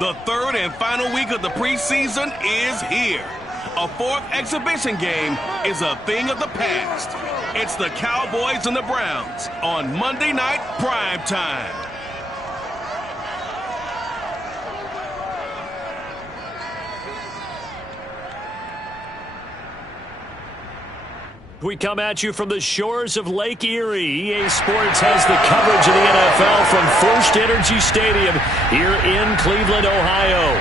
The third and final week of the preseason is here. A fourth exhibition game is a thing of the past. It's the Cowboys and the Browns on Monday Night Prime Time. We come at you from the shores of Lake Erie. EA Sports has the coverage of the NFL from First Energy Stadium here in Cleveland, Ohio.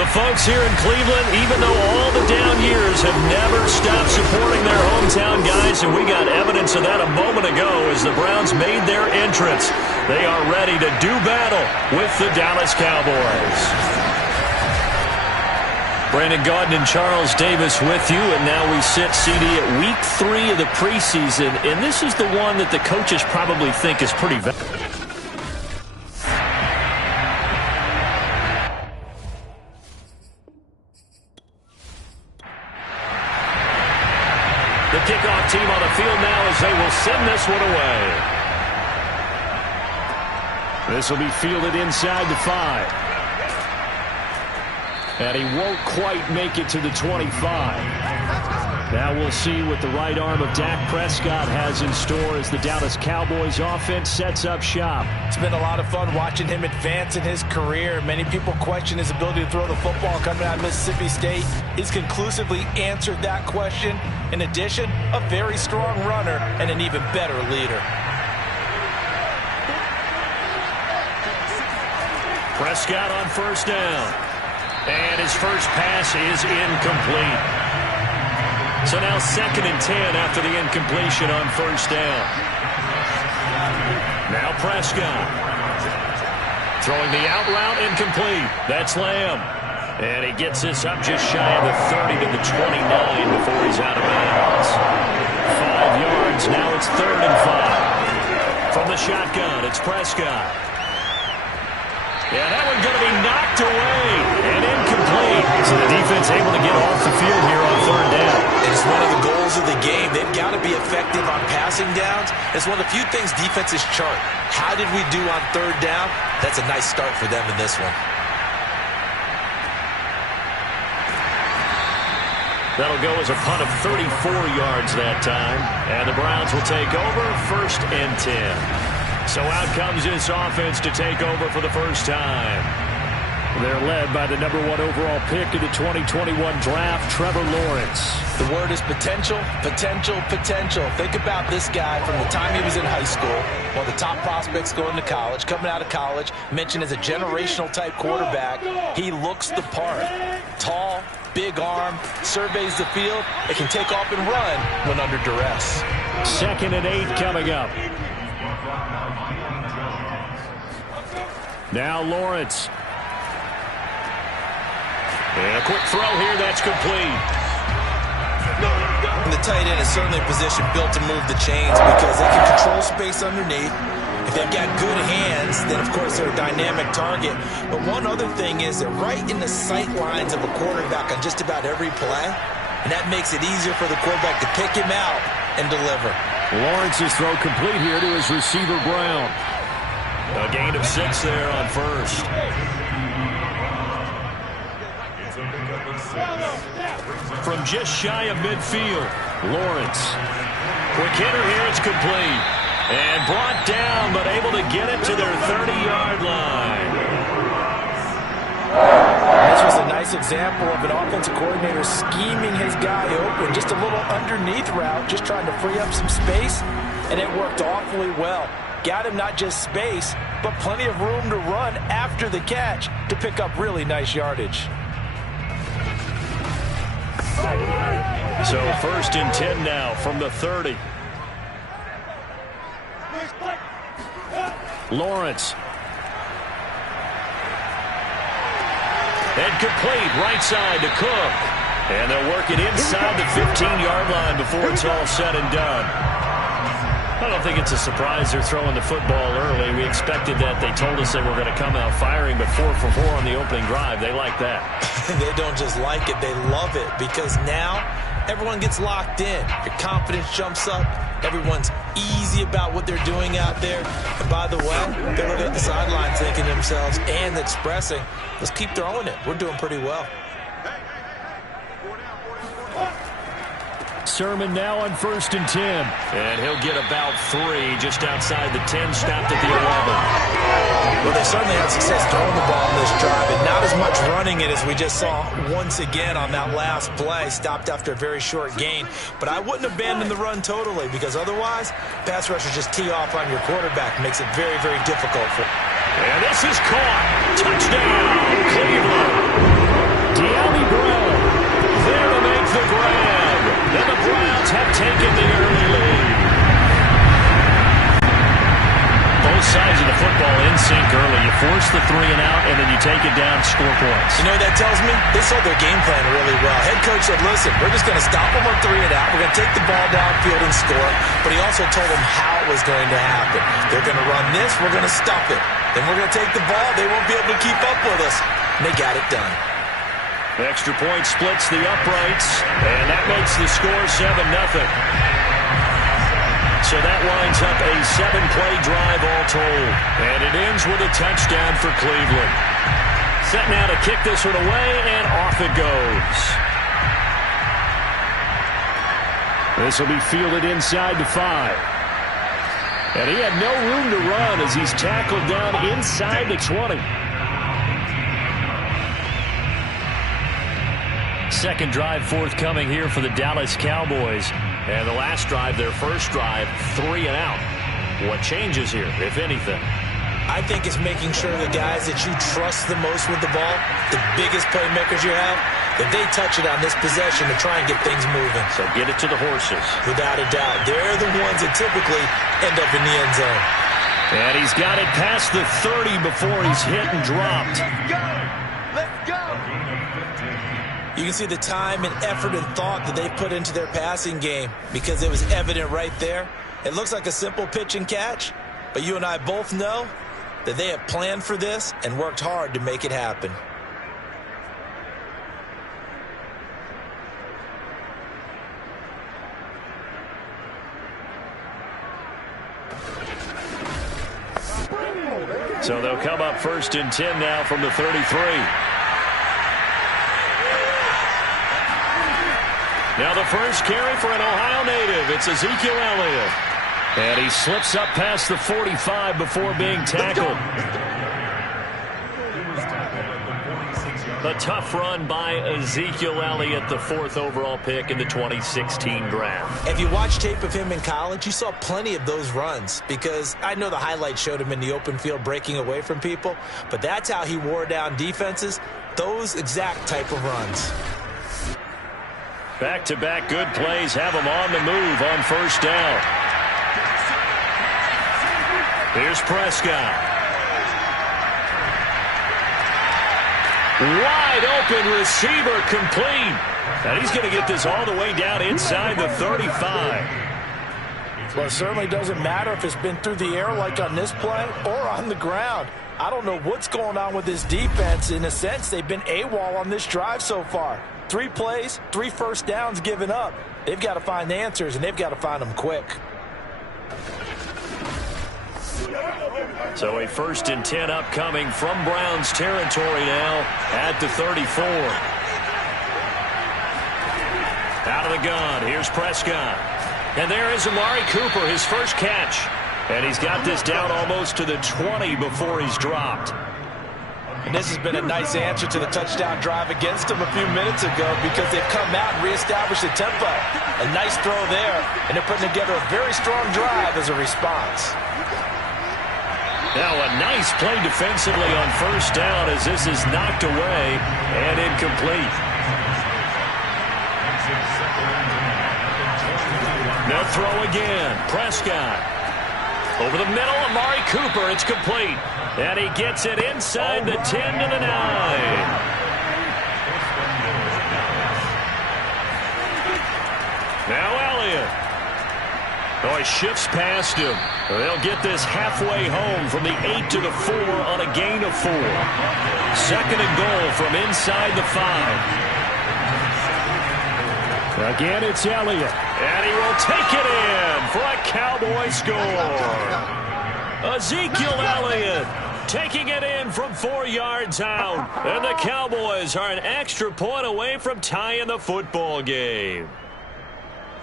The folks here in Cleveland, even though all the down years, have never stopped supporting their hometown guys, and we got evidence of that a moment ago as the Browns made their entrance. They are ready to do battle with the Dallas Cowboys. Brandon Gaudin and Charles Davis with you, and now we sit, CD, at week 3 of the preseason, and this is the one that the coaches probably think is pretty valuable. The kickoff team on the field now as they will send this one away. This will be fielded inside the 5. And he won't quite make it to the 25. Now we'll see what the right arm of Dak Prescott has in store as the Dallas Cowboys offense sets up shop. It's been a lot of fun watching him advance in his career. Many people question his ability to throw the football coming out of Mississippi State. He's conclusively answered that question. In addition, a very strong runner and an even better leader. Prescott on first down. And his first pass is incomplete. So now 2nd and 10 after the incompletion on first down. Now Prescott. Throwing the out route, incomplete. That's Lamb. And he gets this up just shy of the 30 to the 29 before he's out of bounds. 5 yards, now it's 3rd and 5. From the shotgun, it's Prescott. Yeah, that one's going to be knocked away and incomplete. So the defense able to get off the field here on 3rd down. It's one of the goals of the game. They've got to be effective on passing downs. It's one of the few things defenses chart. How did we do on 3rd down? That's a nice start for them in this one. That'll go as a punt of 34 yards that time. And the Browns will take over 1st and 10. So out comes this offense to take over for the first time. They're led by the number 1 overall pick of the 2021 draft, Trevor Lawrence. The word is potential, potential, potential. Think about this guy from the time he was in high school, one of the top prospects going to college, coming out of college, mentioned as a generational type quarterback. He looks the part. Tall, big arm, surveys the field. It can take off and run when under duress. 2nd and 8 coming up. Now Lawrence. And a quick throw here, that's complete. The tight end is certainly a position built to move the chains because they can control space underneath. If they've got good hands, then of course they're a dynamic target. But one other thing is they're right in the sight lines of a quarterback on just about every play. And that makes it easier for the quarterback to pick him out and deliver. Lawrence's throw complete here to his receiver, Brown. A gain of 6 there on first. From just shy of midfield, Lawrence. Quick hitter here, it's complete. And brought down, but able to get it to their 30-yard line. This was a nice example of an offensive coordinator scheming his guy open. Just a little underneath route, just trying to free up some space, and it worked awfully well. Got him not just space, but plenty of room to run after the catch to pick up really nice yardage. So 1st and 10 now from the 30. Lawrence. And complete right side to Cook. And they'll work it inside the 15-yard line before it's all said and done. I don't think it's a surprise they're throwing the football early. We expected that. They told us they were going to come out firing, but 4 for 4 on the opening drive. They like that. They don't just like it, they love it, because now everyone gets locked in. Your confidence jumps up. Everyone's easy about what they're doing out there. And by the way, they're looking at the sidelines thinking to themselves and expressing, let's keep throwing it. We're doing pretty well. Sermon now on 1st and 10. And he'll get about 3 just outside the 10, stopped at the 11. Well, they certainly had success throwing the ball in this drive, and not as much running it as we just saw once again on that last play. Stopped after a very short gain. But I wouldn't abandon the run totally, because otherwise, pass rushers just tee off on your quarterback. Makes it very, very difficult for him. And this is caught. Touchdown, Cleveland. De'Ami Brown there to make the grab. And the Browns have taken the early lead. Both sides of the football in sync early. You force the 3 and out, and then you take it down, score points. You know what that tells me? They saw their game plan really well. Head coach said, listen, we're just going to stop them on 3 and out. We're going to take the ball downfield and score. But he also told them how it was going to happen. They're going to run this. We're going to stop it. Then we're going to take the ball. They won't be able to keep up with us. And they got it done. The extra point splits the uprights, and that makes the score 7-0. So that winds up a 7-play drive all told. And it ends with a touchdown for Cleveland. Set now to kick this one away, and off it goes. This will be fielded inside the 5. And he had no room to run as he's tackled down inside the 20. Second drive forthcoming here for the Dallas Cowboys. And the last drive, their first drive, 3 and out. What changes here, if anything? I think it's making sure the guys that you trust the most with the ball, the biggest playmakers you have, that they touch it on this possession to try and get things moving. So get it to the horses. Without a doubt. They're the ones that typically end up in the end zone. And he's got it past the 30 before he's hit and dropped. Let's go! You can see the time and effort and thought that they put into their passing game, because it was evident right there. It looks like a simple pitch and catch, but you and I both know that they have planned for this and worked hard to make it happen. So they'll come up 1st and 10 now from the 33. Now the first carry for an Ohio native. It's Ezekiel Elliott. And he slips up past the 45 before being tackled. A tough run by Ezekiel Elliott, the 4th overall pick in the 2016 draft. If you watch tape of him in college, you saw plenty of those runs, because I know the highlights showed him in the open field breaking away from people, but that's how he wore down defenses, those exact type of runs. Back-to-back good plays have him on the move on 1st down. Here's Prescott. Wide open receiver complete. And he's going to get this all the way down inside the 35. Well, it certainly doesn't matter if it's been through the air like on this play or on the ground. I don't know what's going on with this defense. In a sense, they've been AWOL on this drive so far. 3 plays, 3 first downs given up. They've got to find the answers, and they've got to find them quick. So a 1st and 10 upcoming from Browns territory now at the 34. Out of the gun, here's Prescott. And there is Amari Cooper, his first catch. And he's got this down almost to the 20 before he's dropped. And this has been a nice answer to the touchdown drive against them a few minutes ago, because they've come out and reestablished the tempo. A nice throw there, and they're putting together a very strong drive as a response. Now a nice play defensively on 1st down as this is knocked away and incomplete. They'll throw again. Prescott. Over the middle, Amari Cooper. It's complete. And he gets it inside the 10 to the 9. Now Elliott. Oh, Cowboy shifts past him. They'll get this halfway home from the 8 to the 4 on a gain of 4. Second and goal from inside the 5. Again, it's Elliott. And he will take it in for a Cowboy score. Ezekiel Elliott taking it in from 4 yards out. And the Cowboys are an extra point away from tying the football game.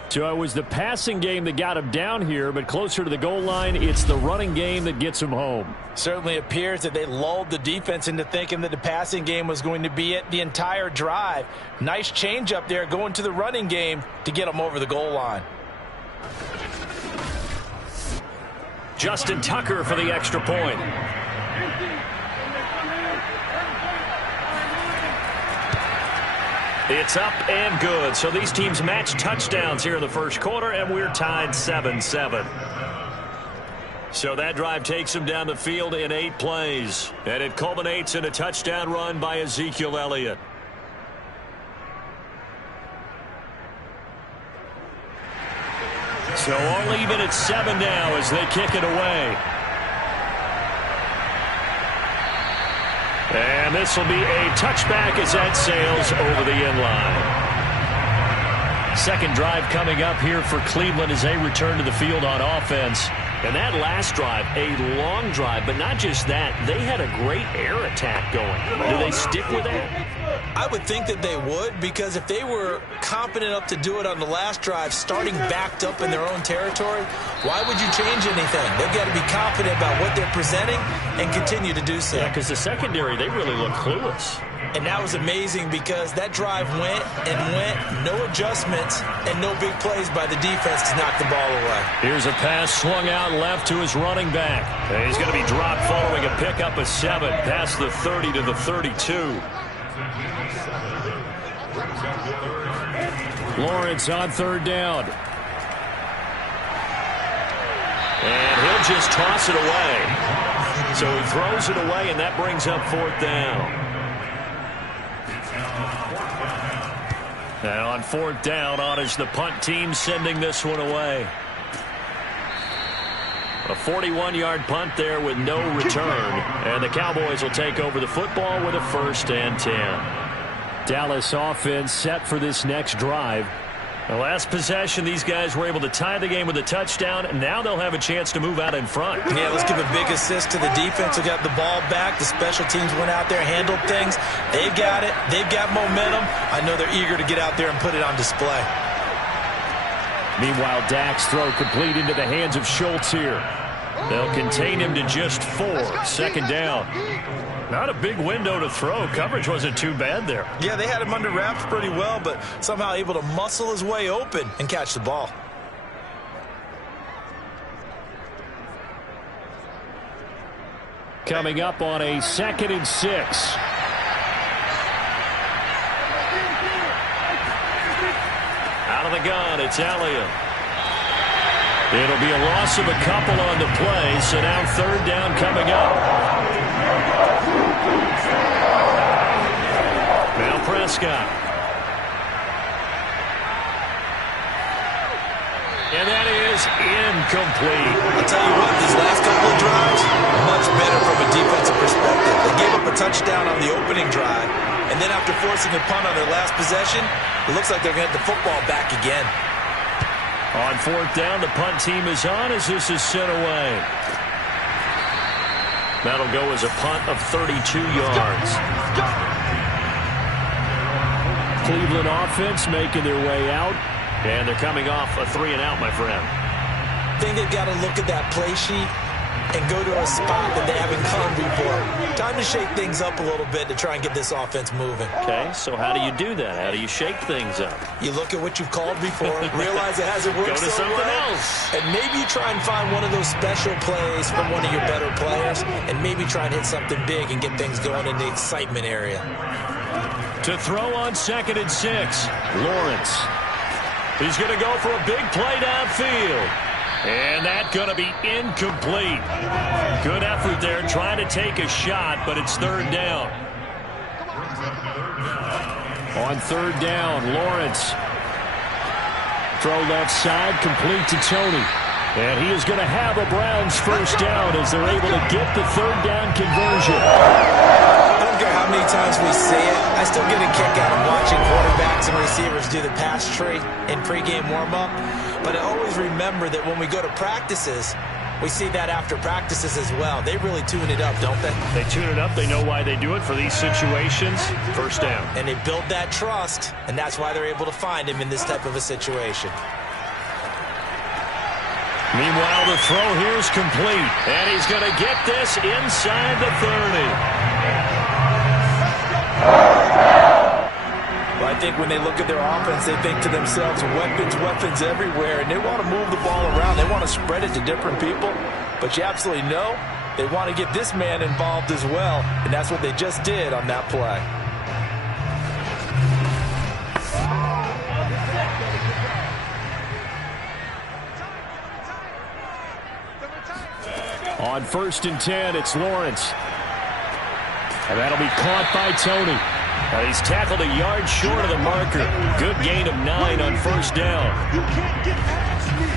So it was the passing game that got him down here, but closer to the goal line, it's the running game that gets him home. Certainly appears that they lulled the defense into thinking that the passing game was going to be it the entire drive. Nice change up there going to the running game to get them over the goal line. Justin Tucker for the extra point. It's up and good. So these teams match touchdowns here in the first quarter, and we're tied 7-7. So that drive takes them down the field in 8 plays, and it culminates in a touchdown run by Ezekiel Elliott. So all even at 7 now as they kick it away. And this will be a touchback as that sails over the end line. Second drive coming up here for Cleveland as they return to the field on offense. And that last drive, a long drive, but not just that. They had a great air attack going. Do they stick with that? I would think that they would, because if they were confident enough to do it on the last drive, starting backed up in their own territory, why would you change anything? They've got to be confident about what they're presenting and continue to do so. Yeah, because the secondary, they really look clueless. And that was amazing because that drive went and went, no adjustments, and no big plays by the defense to knock the ball away. Here's a pass swung out left to his running back. And he's going to be dropped following a pickup of 7 past the 30 to the 32. Lawrence on third down. And he'll just toss it away. So he throws it away, and that brings up 4th down. And on 4th down, on is the punt team sending this one away. A 41-yard punt there with no return. And the Cowboys will take over the football with a 1st and 10. Dallas offense set for this next drive. The last possession, these guys were able to tie the game with a touchdown, and now they'll have a chance to move out in front. Yeah, let's give a big assist to the defense who got the ball back. The special teams went out there, handled things. They've got it. They've got momentum. I know they're eager to get out there and put it on display. Meanwhile, Dak's throw complete into the hands of Schultz here. They'll contain him to just 4. 2nd down. Not a big window to throw. Coverage wasn't too bad there. Yeah, they had him under wraps pretty well, but somehow able to muscle his way open and catch the ball. Coming up on a 2nd and 6. Out of the gun, it's Elliott. It'll be a loss of a couple on the play, so now 3rd down coming up. Now Prescott. And that is incomplete. I'll tell you what, these last couple of drives, much better from a defensive perspective. They gave up a touchdown on the opening drive, and then after forcing a punt on their last possession, it looks like they're going to get the football back again. On 4th down, the punt team is on as this is sent away. That'll go as a punt of 32 yards. Cleveland offense making their way out. And they're coming off a 3-and-out, my friend. I think they've got to look at that play sheet and go to a spot that they haven't gone before. Time to shake things up a little bit to try and get this offense moving. Okay, so how do you do that? How do you shake things up? You look at what you've called before, realize it hasn't worked go to so something well, else. and maybe you try and find one of those special plays from one of your better players, and maybe try and hit something big and get things going in the excitement area. To throw on 2nd and 6, Lawrence. He's going to go for a big play downfield. And that's going to be incomplete. Good effort there trying to take a shot, but it's 3rd down. On 3rd down, Lawrence. Throw left side, complete to Tony. And he is going to have a Browns first down as they're able to get the third down conversion. I don't care how many times we say it, I still get a kick out of watching quarterbacks and receivers do the pass tree in pregame warm-up. But I always remember that when we go to practices, we see that after practices as well. They really tune it up, don't they? They tune it up. They know why they do it for these situations. First down. And they build that trust, and that's why they're able to find him in this type of a situation. Meanwhile, the throw here is complete. And he's going to get this inside the 30. Well, I think when they look at their offense, they think to themselves, weapons everywhere, and they want to move the ball around. They want to spread it to different people, but you absolutely know they want to get this man involved as well, and that's what they just did on that play. On 1st and 10, it's Lawrence. And that'll be caught by Tony. He's tackled a yard short of the marker. Good gain of 9 on first down. You can't get past me.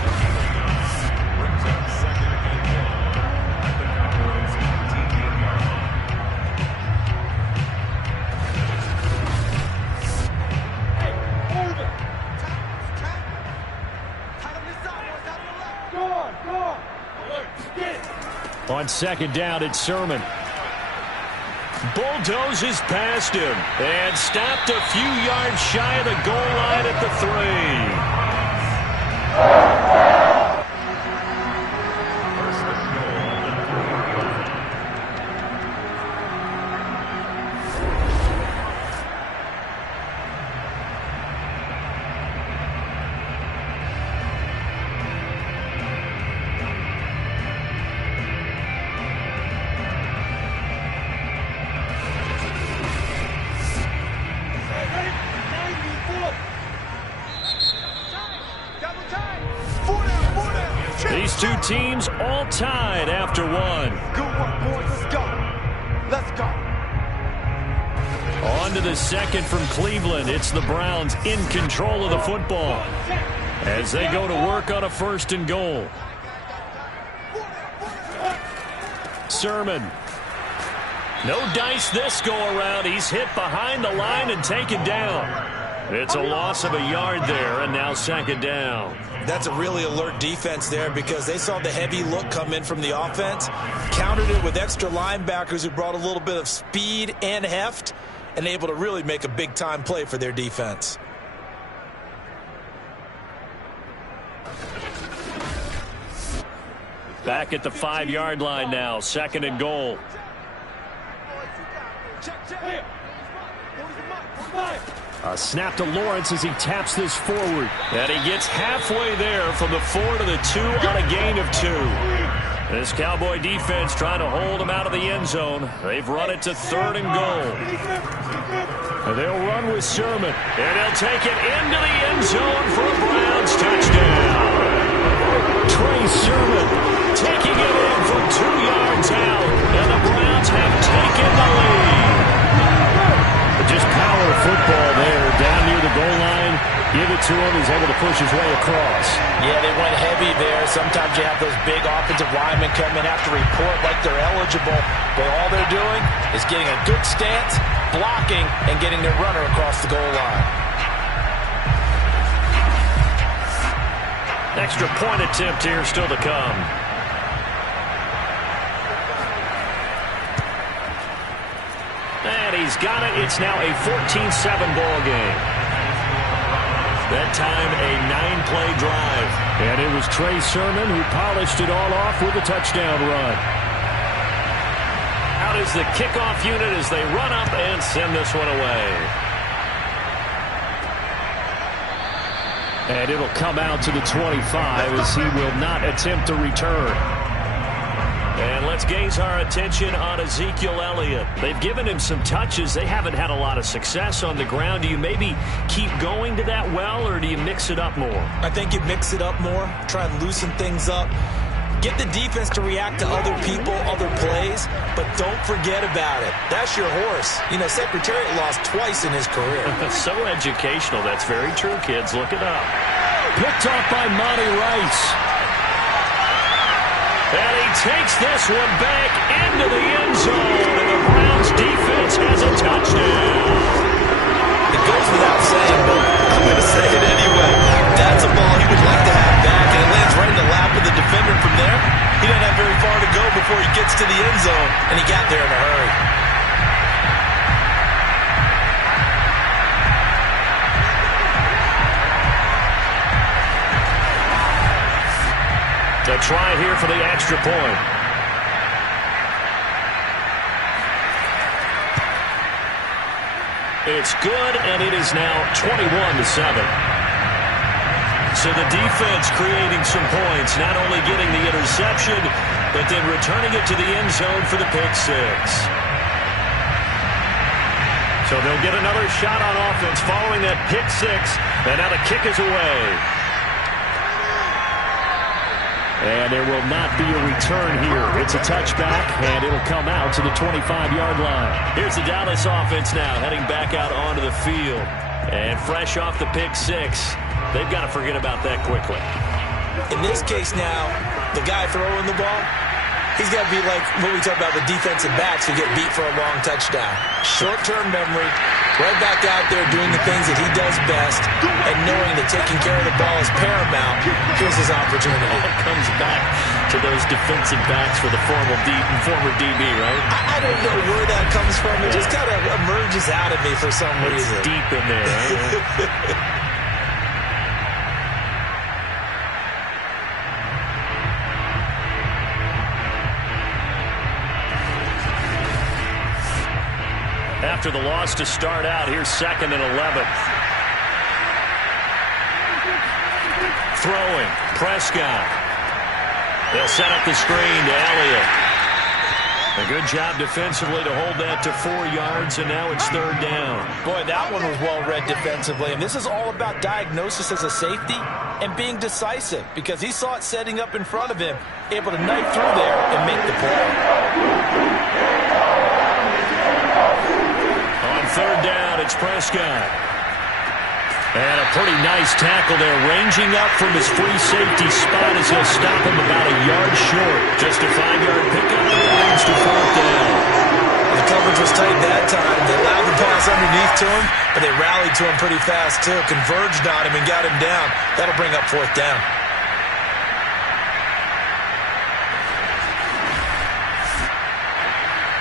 On 2nd down, it's Sermon. Bulldozes past him and stopped a few yards shy of the goal line at the 3. These two teams all tied after 1. Good work, boys. Let's go. Let's go. On to the second from Cleveland. It's the Browns in control of the football as they go to work on a 1st and goal. Sermon. No dice this go around. He's hit behind the line and taken down. It's a loss of a yard there, and now 2nd down. That's a really alert defense there because they saw the heavy look come in from the offense, countered it with extra linebackers who brought a little bit of speed and heft, and able to really make a big-time play for their defense. Back at the 5-yard line now, 2nd and goal. A snap to Lawrence as he taps this forward. And he gets halfway there from the 4 to the 2 on a gain of 2. This Cowboy defense trying to hold him out of the end zone. They've run it to 3rd and goal. And they'll run with Sermon. And they'll take it into the end zone for a Browns touchdown. Trey Sermon taking it in from 2 yards out. And the Browns have taken the lead. Just power football there down near the goal line. Give it to him. He's able to push his way across. Yeah, they went heavy there. Sometimes you have those big offensive linemen come in, have to report like they're eligible. But all they're doing is getting a good stance, blocking, and getting their runner across the goal line. Extra point attempt here still to come. And he's got it. It's now a 14-7 ball game. That time a 9-play drive. And it was Trey Sermon who polished it all off with a touchdown run. Out is the kickoff unit as they run up and send this one away. And it'll come out to the 25 as he will not attempt to return. And let's gaze our attention on Ezekiel Elliott. They've given him some touches. They haven't had a lot of success on the ground. Do you maybe keep going to that well, or do you mix it up more? I think you mix it up more, try and loosen things up. Get the defense to react to other people, other plays, but don't forget about it. That's your horse. You know, Secretariat lost twice in his career. So educational. That's very true, kids. Look it up. Picked off by Monty Rice. And he takes this one back into the end zone, and the Browns defense has a touchdown. It goes without saying, but I'm going to say it anyway. That's a ball he would like to have back, and it lands right in the lap of the defender from there. He doesn't have very far to go before he gets to the end zone, and he got there in a hurry. A try here for the extra point. It's good, and it is now 21-7. So the defense creating some points, not only getting the interception, but then returning it to the end zone for the pick six. So they'll get another shot on offense following that pick six, and now the kick is away. And there will not be a return here. It's a touchback, and it'll come out to the 25-yard line. Here's the Dallas offense now, heading back out onto the field. And fresh off the pick six, they've got to forget about that quickly. In this case now, the guy throwing the ball, he's got to be like what we talk about with defensive backs who get beat for a long touchdown. Short-term memory, right back out there doing the things that he does best, and knowing that taking care of the ball is paramount. Here's his opportunity. It comes back to those defensive backs for the former DB, right? I don't know where that comes from. It just kind of emerges out of me for some reason. It's deep in there, right? After the loss to start out, here's 2nd and 11. Throwing, Prescott. They'll set up the screen to Elliott. A good job defensively to hold that to 4 yards, and now it's 3rd down. Boy, that one was well read defensively, and this is all about diagnosis as a safety and being decisive, because he saw it setting up in front of him, able to knife through there and make the play. 3rd down, it's Prescott. And a pretty nice tackle there, ranging up from his free safety spot as he'll stop him about a yard short. Just a 5-yard pickup, and it leads to 4th down. The coverage was tight that time. They allowed the pass underneath to him, but they rallied to him pretty fast, too. Converged on him and got him down. That'll bring up 4th down.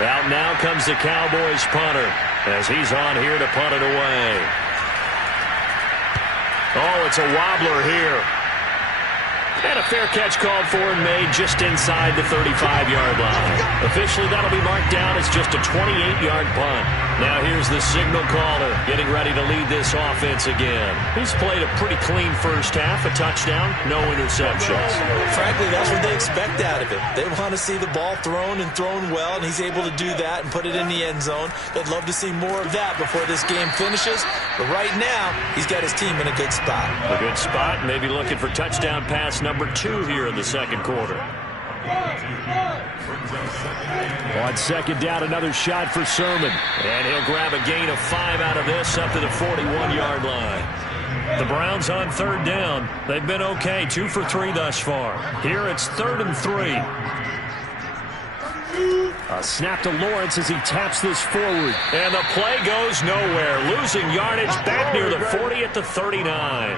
Out now comes the Cowboys punter, as he's on here to punt it away. Oh, it's a wobbler here. And a fair catch called for and made just inside the 35-yard line. Officially, that'll be marked down as just a 28-yard punt. Now here's the signal caller getting ready to lead this offense again. He's played a pretty clean first half, a touchdown, no interceptions. Frankly, that's what they expect out of him. They want to see the ball thrown and thrown well, and he's able to do that and put it in the end zone. They'd love to see more of that before this game finishes. But right now, he's got his team in a good spot. A good spot, maybe looking for touchdown pass number 2 here in the second quarter. On 2nd down, another shot for Sermon. And he'll grab a gain of 5 out of this up to the 41-yard line. The Browns on 3rd down. They've been okay, 2 for 3 thus far. Here it's 3rd and 3. A snap to Lawrence as he taps this forward. And the play goes nowhere. Losing yardage back near the 40 at the 39.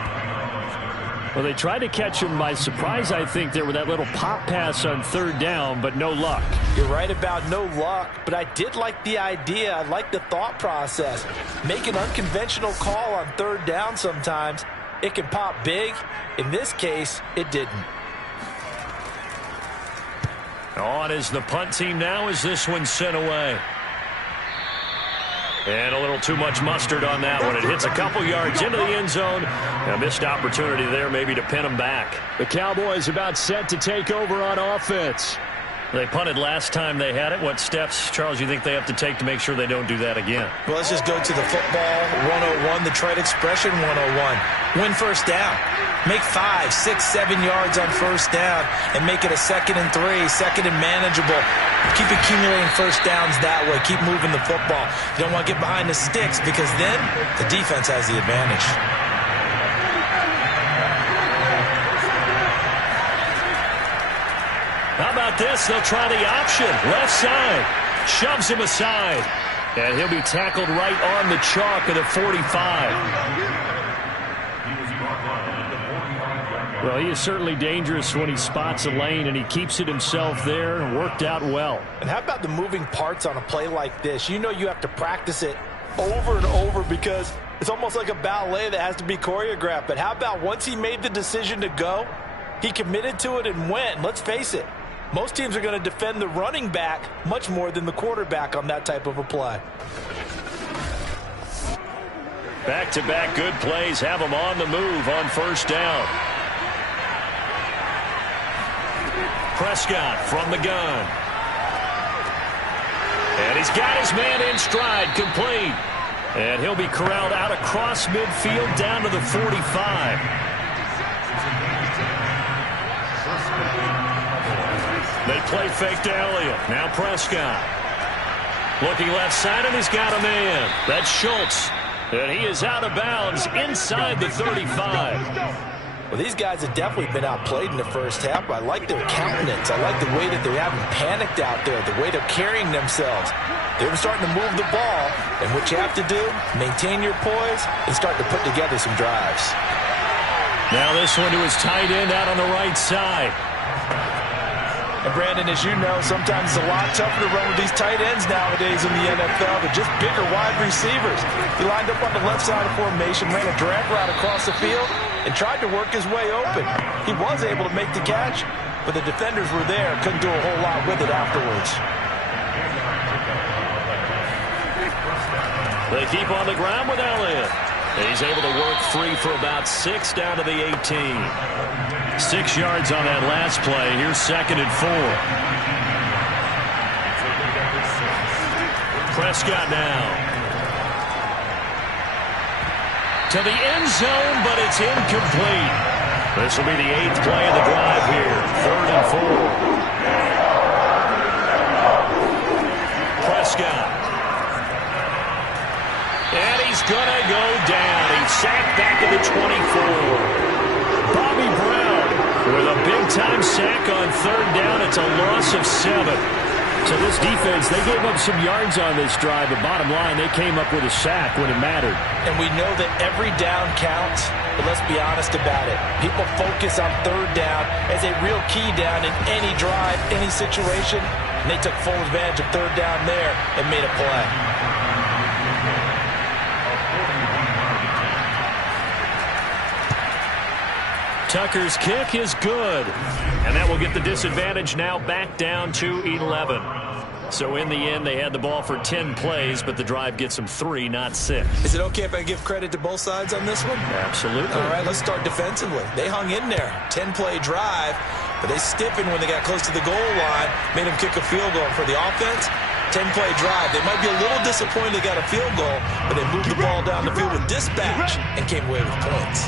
Well, they tried to catch him by surprise, I think, there with that little pop pass on 3rd down, but no luck. You're right about no luck, but I did like the idea. I like the thought process. Make an unconventional call on 3rd down sometimes. It can pop big. In this case, it didn't. On is the punt team now as this one's sent away. And a little too much mustard on that one. It hits a couple yards into the end zone. A missed opportunity there maybe to pin them back. The Cowboys about set to take over on offense. They punted last time they had it. What steps, Charles, you think they have to take to make sure they don't do that again? Well, let's just go to the football 101, the trade expression 101. Win first down. Make 5, 6, 7 yards on first down and make it a 2nd and 3, 2nd and manageable. Keep accumulating first downs that way. Keep moving the football. You don't want to get behind the sticks because then the defense has the advantage. How about this? They'll try the option. Left side. Shoves him aside. And he'll be tackled right on the chalk at the 45. Well, he is certainly dangerous when he spots a lane, and he keeps it himself there and worked out well. And how about the moving parts on a play like this? You know you have to practice it over and over because it's almost like a ballet that has to be choreographed. But how about once he made the decision to go, he committed to it and went. Let's face it, most teams are going to defend the running back much more than the quarterback on that type of a play. Back-to-back good plays have him on the move on first down. Prescott from the gun. And he's got his man in stride, complete. And he'll be corralled out across midfield down to the 45. They play fake to Elliott. Now Prescott. Looking left side, and he's got a man. That's Schultz. And he is out of bounds inside the 35. Well, these guys have definitely been outplayed in the first half. I like their countenance. I like the way that they haven't panicked out there, the way they're carrying themselves. They're starting to move the ball, and what you have to do, maintain your poise and start to put together some drives. Now this one to his tight end out on the right side. And Brandon, as you know, sometimes it's a lot tougher to run with these tight ends nowadays in the NFL. They're just bigger wide receivers. He lined up on the left side of formation, ran a drag route across the field, and tried to work his way open. He was able to make the catch, but the defenders were there. Couldn't do a whole lot with it afterwards. They keep on the ground with Elliott. He's able to work free for about 6 down to the 18. 6 yards on that last play. Here's 2nd and 4. Prescott now. To the end zone, but it's incomplete. This will be the 8th play of the drive here. 3rd and 4. Prescott. And he's going to go down. He's sacked back to the 24. Bobby Brown with a big-time sack on 3rd down. It's a loss of 7. So this defense, they gave up some yards on this drive, but bottom line, they came up with a sack when it mattered. And we know that every down counts, but let's be honest about it. People focus on 3rd down as a real key down in any drive, any situation, and they took full advantage of 3rd down there and made a play. Tucker's kick is good. And that will get the disadvantage now back down to 11. So in the end, they had the ball for 10 plays, but the drive gets them 3, not 6. Is it okay if I give credit to both sides on this one? Absolutely. All right, let's start defensively. They hung in there. 10-play drive, but they stiffened when they got close to the goal line, made them kick a field goal. For the offense, 10-play drive. They might be a little disappointed they got a field goal, but they moved the ball down the field with dispatch and came away with points.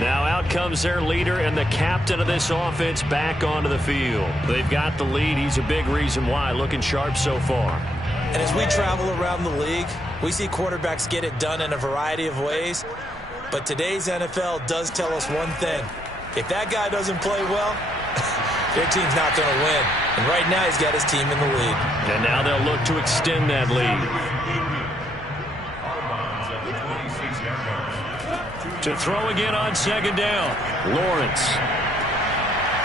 Now out comes their leader and the captain of this offense back onto the field. They've got the lead. He's a big reason why. Looking sharp so far. And as we travel around the league, we see quarterbacks get it done in a variety of ways. But today's NFL does tell us one thing. If that guy doesn't play well, their team's not going to win. And right now he's got his team in the lead. And now they'll look to extend that lead. To throw again on 2nd down. Lawrence.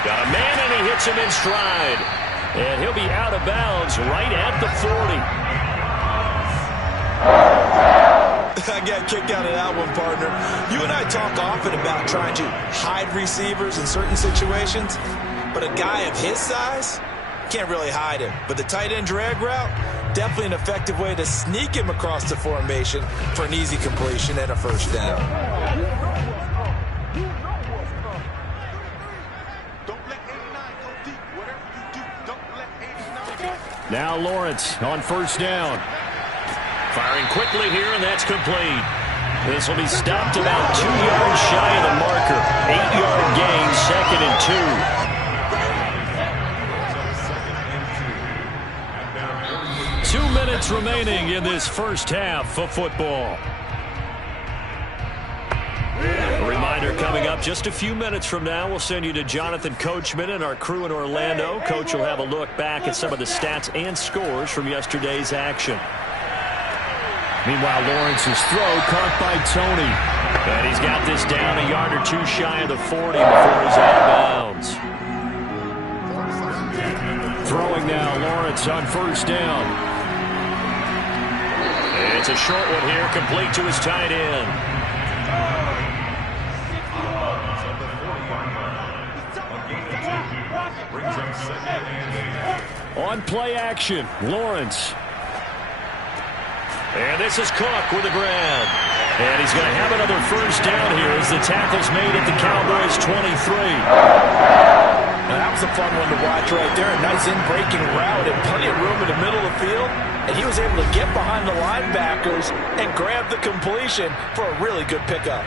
Got a man, and he hits him in stride. And he'll be out of bounds right at the 40. I got kicked out of that one, partner. You and I talk often about trying to hide receivers in certain situations, but a guy of his size can't really hide him. But the tight end drag route, definitely an effective way to sneak him across the formation for an easy completion and a 1st down. Now Lawrence on 1st down. Firing quickly here, and that's complete. This will be stopped about 2 yards shy of the marker. 8-yard gain, 2nd and 2. 2 minutes remaining in this first half of football. A reminder, coming up just a few minutes from now. We'll send you to Jonathan Coachman and our crew in Orlando. Coach will have a look back at some of the stats and scores from yesterday's action. Meanwhile, Lawrence's throw caught by Tony. And he's got this down a yard or two shy of the 40 before he's out of bounds. Throwing now, Lawrence on first down. It's a short one here, complete to his tight end. On play action, Lawrence. And this is Cook with the grab. And he's going to have another first down here as the tackle's made at the Cowboys' 23. Now, that was a fun one to watch right there. A nice in-breaking route and plenty of room in the middle of the field. And he was able to get behind the linebackers and grab the completion for a really good pickup.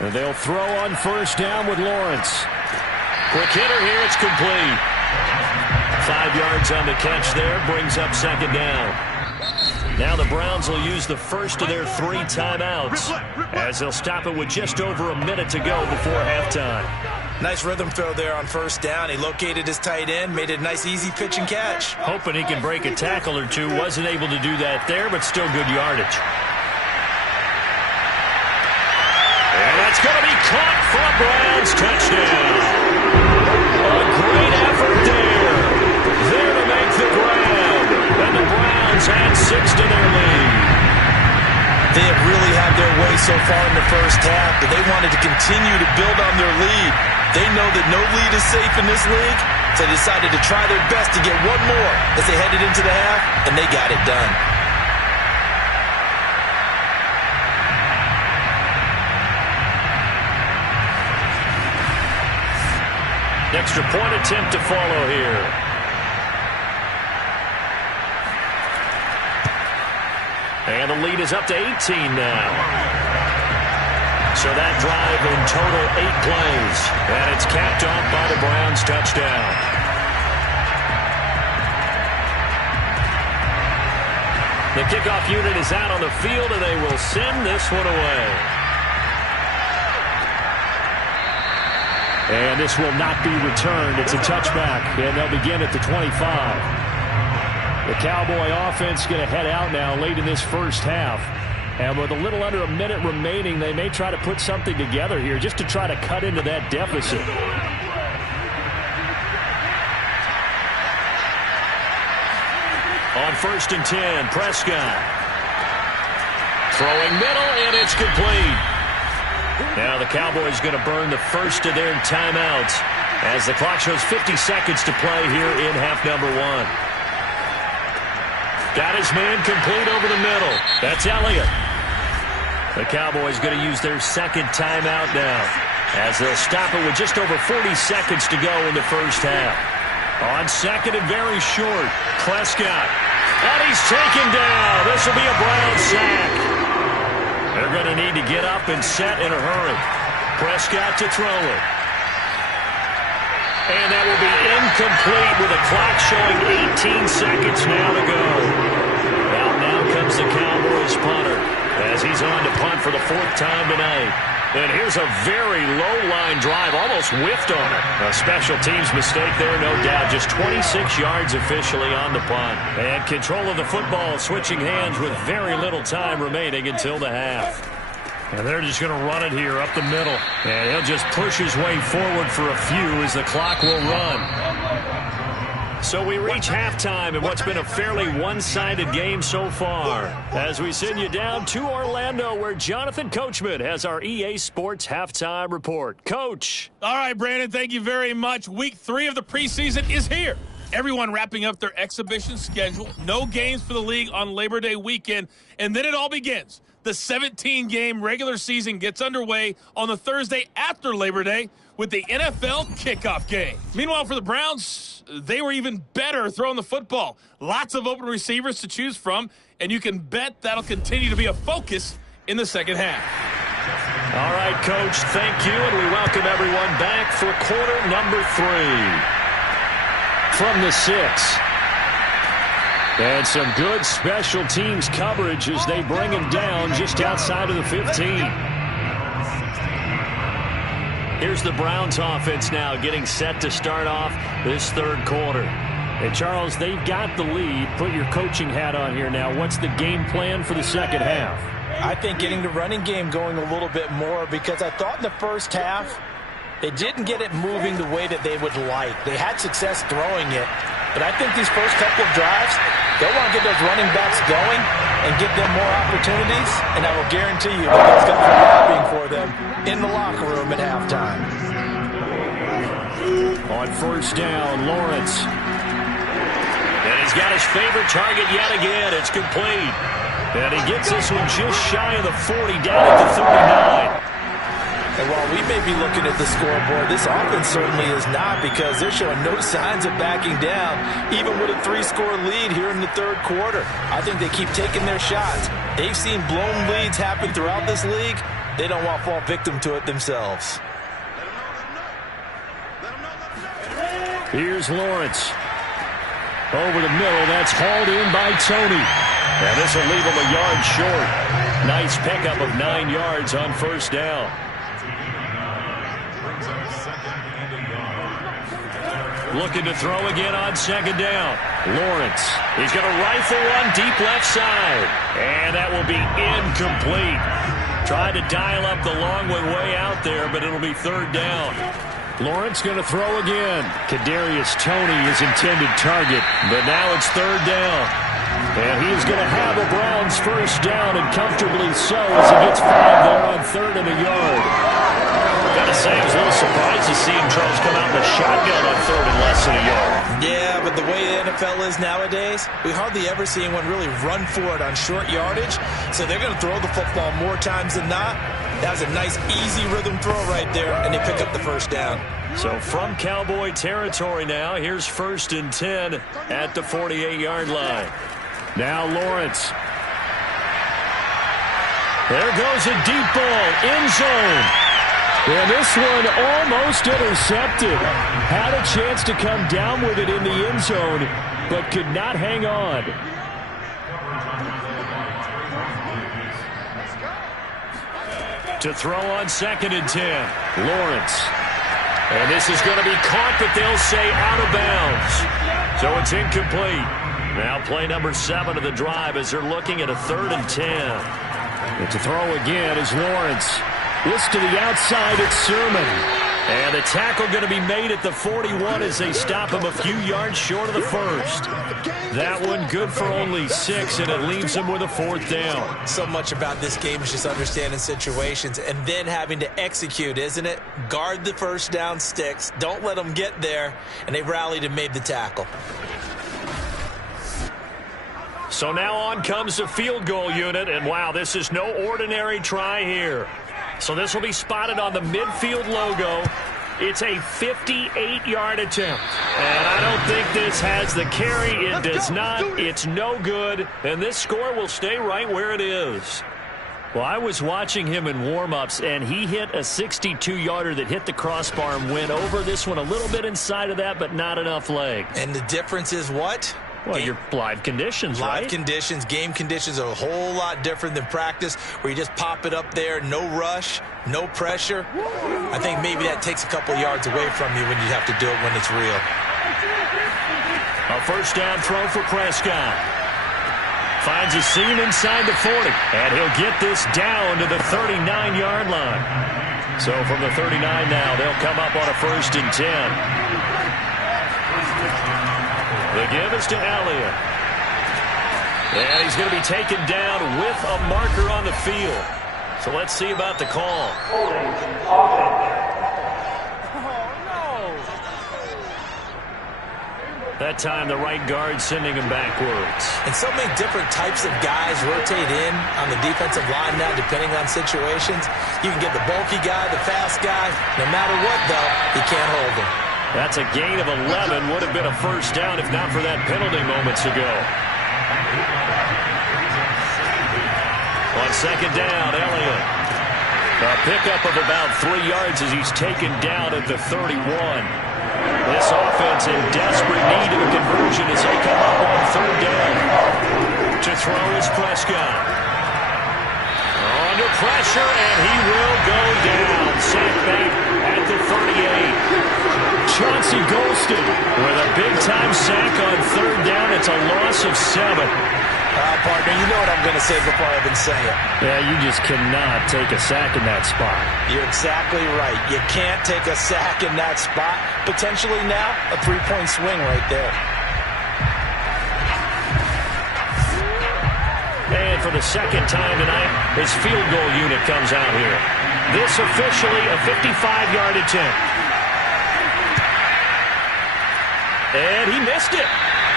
And they'll throw on first down with Lawrence. Quick hitter here, it's complete. 5 yards on the catch there, brings up second down. Now the Browns will use the first of their 3 timeouts as they'll stop it with just over a minute to go before halftime. Nice rhythm throw there on first down. He located his tight end, made it a nice easy pitch and catch. Hoping he can break a tackle or two. Wasn't able to do that there, but still good yardage. And that's going to be caught for a Browns touchdown. A great effort there. There to make the grab. And the Browns add 6 to their lead. They have really had their way so far in the first half, but they wanted to continue to build on their lead. They know that no lead is safe in this league, so they decided to try their best to get one more as they headed into the half, and they got it done. Extra point attempt to follow here. And the lead is up to 18 now. So that drive in total 8 plays. And it's capped off by the Browns touchdown. The kickoff unit is out on the field, and they will send this one away. And this will not be returned. It's a touchback, and they'll begin at the 25. The Cowboy offense going to head out now late in this first half. And with a little under a minute remaining, they may try to put something together here just to try to cut into that deficit. On 1st and 10, Prescott. Throwing middle, and it's complete. Now the Cowboys going to burn the first of their timeouts as the clock shows 50 seconds to play here in half number 1. Got his man complete over the middle. That's Elliott. The Cowboys going to use their second timeout now as they'll stop it with just over 40 seconds to go in the first half. On second and very short, Prescott. And he's taken down. This will be a Brown sack. They're going to need to get up and set in a hurry. Prescott to throw it. And that will be incomplete with the clock showing 18 seconds now to go. Out now comes the Cowboys punter as he's on to punt for the 4th time tonight. And here's a very low-line drive, almost whiffed on it. A special teams mistake there, no doubt. Just 26 yards officially on the punt. And control of the football switching hands with very little time remaining until the half. And they're just going to run it here up the middle. And he'll just push his way forward for a few as the clock will run. So we reach halftime in what's been a fairly one-sided game so far. As we send you down to Orlando where Jonathan Coachman has our EA Sports Halftime Report. Coach. All right, Brandon, thank you very much. Week 3 of the preseason is here. Everyone wrapping up their exhibition schedule. No games for the league on Labor Day weekend. And then it all begins. The 17-game regular season gets underway on the Thursday after Labor Day with the NFL kickoff game. Meanwhile, for the Browns, they were even better throwing the football. Lots of open receivers to choose from, and you can bet that'll continue to be a focus in the second half. All right, Coach, thank you, and we welcome everyone back for quarter number 3. From the 6. And some good special teams coverage as they bring him down just outside of the 15. Here's the Browns offense now getting set to start off this third quarter. And, Charles, they've got the lead. Put your coaching hat on here now. What's the game plan for the second half? I think getting the running game going a little bit more, because I thought in the first half they didn't get it moving the way that they would like. They had success throwing it, but I think these first couple of drives, they want to get those running backs going and give them more opportunities, and I will guarantee you that those guys are lobbying for them in the locker room at halftime. On first down, Lawrence. And he's got his favorite target yet again. It's complete. And he gets this one just shy of the 40, down at the 39. And while we may be looking at the scoreboard, this offense certainly is not, because they're showing no signs of backing down, even with a 3-score lead here in the third quarter. I think they keep taking their shots. They've seen blown leads happen throughout this league. They don't want to fall victim to it themselves. Here's Lawrence. Over the middle, that's hauled in by Tony. And this will leave him a yard short. Nice pickup of 9 yards on first down. Looking to throw again on second down. Lawrence. He's going to rifle one deep left side. And that will be incomplete. Tried to dial up the long way out there, but it'll be third down. Lawrence going to throw again. Kadarius Toney is intended target, but now it's third down. And he is going to have a Browns first down, and comfortably so, as he gets 5 there on third and a yard. Gotta say, I was a little surprised to see him try to come out in the shotgun on third and less than a yard. Yeah, but the way the NFL is nowadays, we hardly ever see anyone really run for it on short yardage. So they're going to throw the football more times than not. That was a nice, easy rhythm throw right there, and they pick up the first down. So from Cowboy territory now, here's first and 10 at the 48-yard line. Now Lawrence. There goes a deep ball, end zone. And this one almost intercepted. Had a chance to come down with it in the end zone, but could not hang on. To throw on second and 10, Lawrence. And this is going to be caught, but they'll say out of bounds. So it's incomplete. Now play number 7 of the drive as they're looking at a third and 10. And to throw again is Lawrence. This to the outside, it's Sermon. And the tackle going to be made at the 41 as they stop him a few yards short of the first. That one good for only 6, and it leaves him with a fourth down. So much about this game is just understanding situations and then having to execute, isn't it? Guard the first down sticks. Don't let them get there. And they rallied and made the tackle. So now on comes the field goal unit, and wow, this is no ordinary try here. So this will be spotted on the midfield logo. It's a 58-yard attempt. And I don't think this has the carry. It does not. It's no good. And this score will stay right where it is. Well, I was watching him in warm-ups, and he hit a 62-yarder that hit the crossbar and went over. This one a little bit inside of that, but not enough legs. And the difference is what? Well, your live conditions, right? Live conditions, game conditions are a whole lot different than practice, where you just pop it up there, no rush, no pressure. I think maybe that takes a couple yards away from you when you have to do it when it's real. A first down throw for Prescott. Finds a seam inside the 40, and he'll get this down to the 39-yard line. So from the 39 now, they'll come up on a first and 10. The give is to Elliott. And he's going to be taken down with a marker on the field. So let's see about the call. That time the right guard sending him backwards. And so many different types of guys rotate in on the defensive line now, depending on situations. You can get the bulky guy, the fast guy. No matter what, though, you can't hold him. That's a gain of 11. Would have been a first down if not for that penalty moments ago. On second down, Elliott. A pickup of about 3 yards as he's taken down at the 31. This offense in desperate need of a conversion as they come up on 3rd down. To throw is Prescott. Under pressure, and he will go down. Sacked back at the 38. Chauncey Golston with a big-time sack on 3rd down. It's a loss of 7. Partner, you know what I'm going to say before I even say it. Yeah, you just cannot take a sack in that spot. You're exactly right. You can't take a sack in that spot. Potentially now, a 3-point swing right there. And for the second time tonight, his field goal unit comes out here. This officially a 55-yard attempt. And he missed it.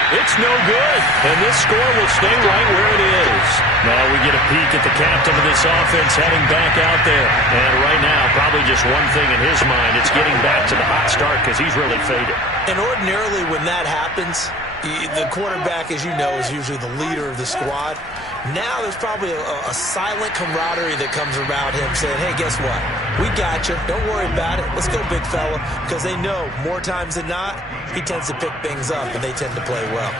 It's no good. And this score will stay right where it is. Now we get a peek at the captain of this offense heading back out there. And right now, probably just one thing in his mind. It's getting back to the hot start because he's really faded. And ordinarily when that happens, the quarterback, as you know, is usually the leader of the squad. Now there's probably a silent camaraderie that comes around him saying, hey, guess what? We got you. Don't worry about it. Let's go, big fella. Because they know more times than not, he tends to pick things up, and they tend to play well.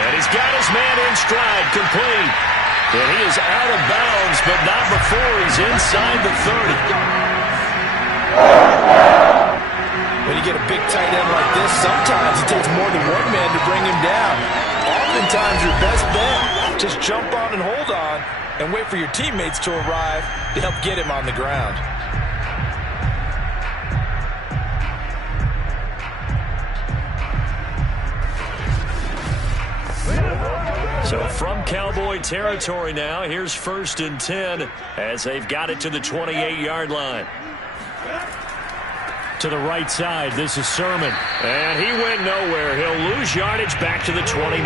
And he's got his man in stride, complete. And he is out of bounds, but not before he's inside the 30. When you get a big tight end like this, sometimes it takes more than one man to bring him down. Oftentimes, your best bet, just jump on and hold on and wait for your teammates to arrive to help get him on the ground. So from Cowboy territory now, here's 1st and 10 as they've got it to the 28-yard line. To the right side, this is Sermon. And he went nowhere. He'll lose yardage back to the 29.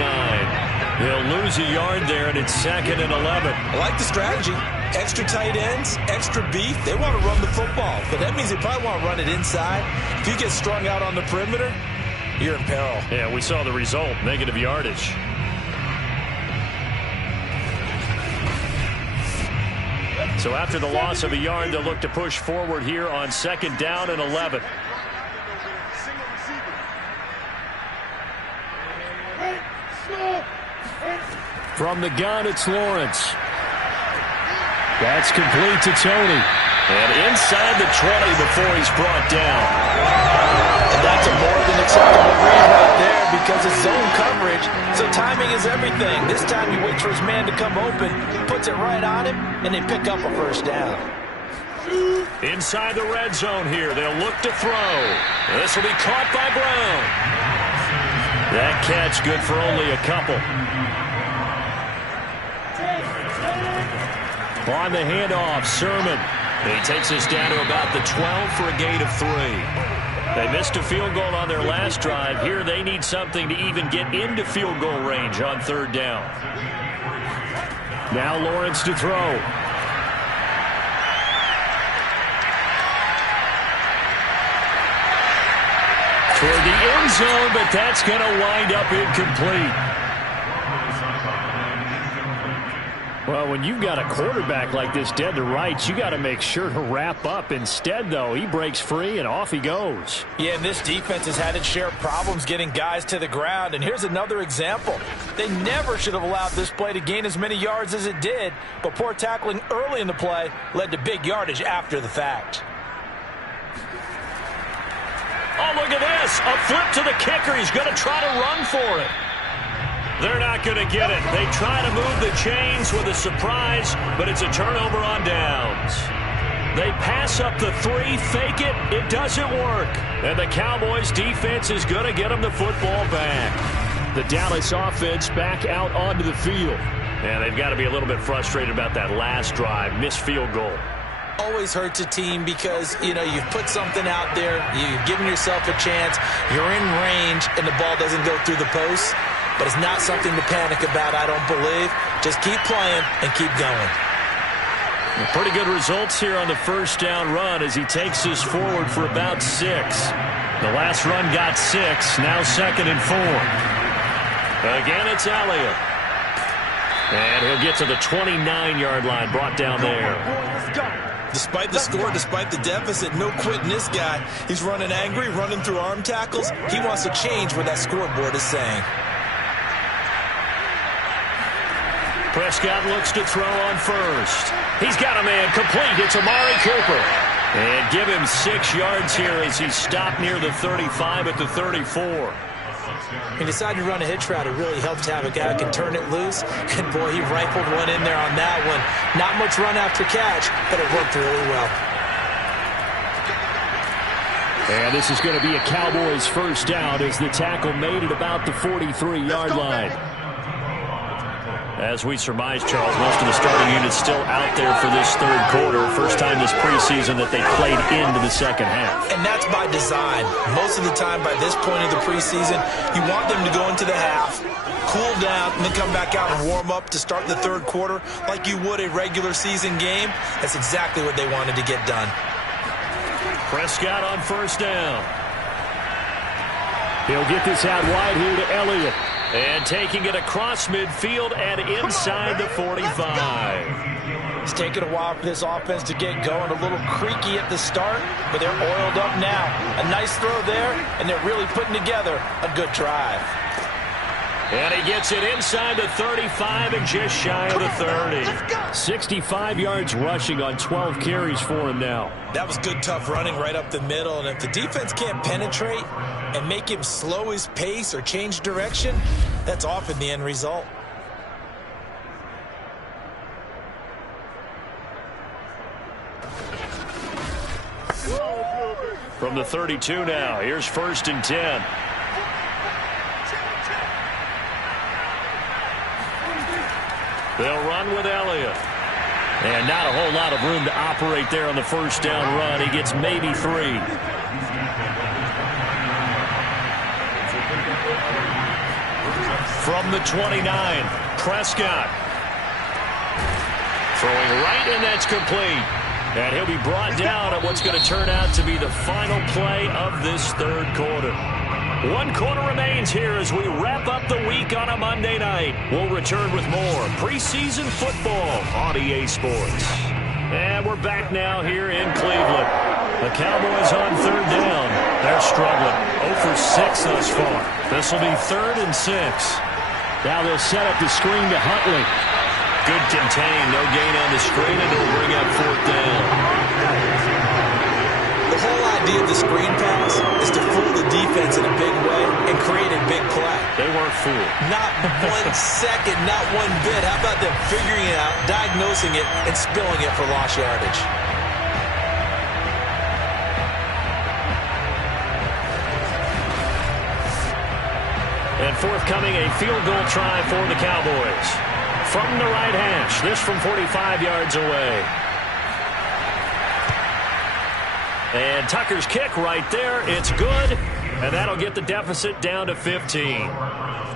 He'll lose a yard there, and it's 2nd and 11. I like the strategy. Extra tight ends, extra beef. They want to run the football, but that means they probably want to run it inside. If you get strung out on the perimeter, you're in peril. Yeah, we saw the result, negative yardage. So after the loss of a yard, they'll look to push forward here on 2nd down and 11. From the gun, it's Lawrence. That's complete to Tony. And inside the 20 before he's brought down. And that's a more than acceptable read right there because it's zone coverage. So timing is everything. This time he waits for his man to come open, puts it right on him, and they pick up a 1st down. Inside the red zone here, they'll look to throw. This will be caught by Brown. That catch good for only a couple. On the handoff, Sermon. He takes us down to about the 12 for a gain of 3. They missed a field goal on their last drive. Here they need something to even get into field goal range on 3rd down. Now Lawrence to throw. Toward the end zone, but that's going to wind up incomplete. Well, when you've got a quarterback like this dead to rights, you got to make sure to wrap up. Instead, though, he breaks free and off he goes. Yeah, and this defense has had its share of problems getting guys to the ground. And here's another example. They never should have allowed this play to gain as many yards as it did. But poor tackling early in the play led to big yardage after the fact. Oh, look at this. A flip to the kicker. He's going to try to run for it. They're not going to get it. They try to move the chains with a surprise, but it's a turnover on downs. They pass up the 3, fake it. It doesn't work. And the Cowboys defense is going to get them the football back. The Dallas offense back out onto the field. And they've got to be a little bit frustrated about that last drive, missed field goal. Always hurts a team because, you know, you've put something out there, you've given yourself a chance, you're in range, and the ball doesn't go through the post. But it's not something to panic about, I don't believe. Just keep playing and keep going. Pretty good results here on the 1st down run as he takes us forward for about 6. The last run got 6, now 2nd and 4. Again, it's Elliott. And he'll get to the 29-yard line, brought down there. Despite the score, despite the deficit, no quitting this guy. He's running angry, running through arm tackles. He wants to change what that scoreboard is saying. Prescott looks to throw on first. He's got a man complete. It's Amari Cooper. And give him 6 yards here as he's stopped near the 35 at the 34. He decided to run a hitch route. It really helped to have a guy who can turn it loose. And, boy, he rifled one in there on that one. Not much run after catch, but it worked really well. And this is going to be a Cowboys first down as the tackle made at about the 43-yard line. As we surmise, Charles, most of the starting units still out there for this third quarter. First time this preseason that they played into the second half. And that's by design. Most of the time by this point of the preseason, you want them to go into the half, cool down, and then come back out and warm up to start the third quarter like you would a regular season game. That's exactly what they wanted to get done. Prescott on first down. He'll get this out wide here to Elliott. And taking it across midfield and inside the 45. It's taken a while for this offense to get going. A little creaky at the start, but they're oiled up now. A nice throw there, and they're really putting together a good drive. And he gets it inside the 35 and just shy of the 30. 65 yards rushing on 12 carries for him now. That was good, tough running right up the middle. And if the defense can't penetrate and make him slow his pace or change direction, that's often the end result. From the 32 now, here's 1st and 10. They'll run with Elliott. And not a whole lot of room to operate there on the first down run. He gets maybe 3. From the 29, Prescott. Throwing right, and that's complete. And he'll be brought down at what's going to turn out to be the final play of this third quarter. 1 quarter remains here as we wrap up the week on a Monday night. We'll return with more preseason football on EA Sports. And we're back now here in Cleveland. The Cowboys on third down. They're struggling. 0 for 6 thus far. This will be 3rd and 6. Now they'll set up the screen to Huntley. Good contain. No gain on the screen, and it'll bring up 4th down. The whole idea of the screen pass is to fool the defense in a big way and create a big play. They weren't fooled. Not 1 second, not 1 bit. How about them figuring it out, diagnosing it, and spilling it for lost yardage? And forthcoming, a field goal try for the Cowboys. From the right hash, this from 45 yards away. And Tucker's kick right there. It's good, and that'll get the deficit down to 15.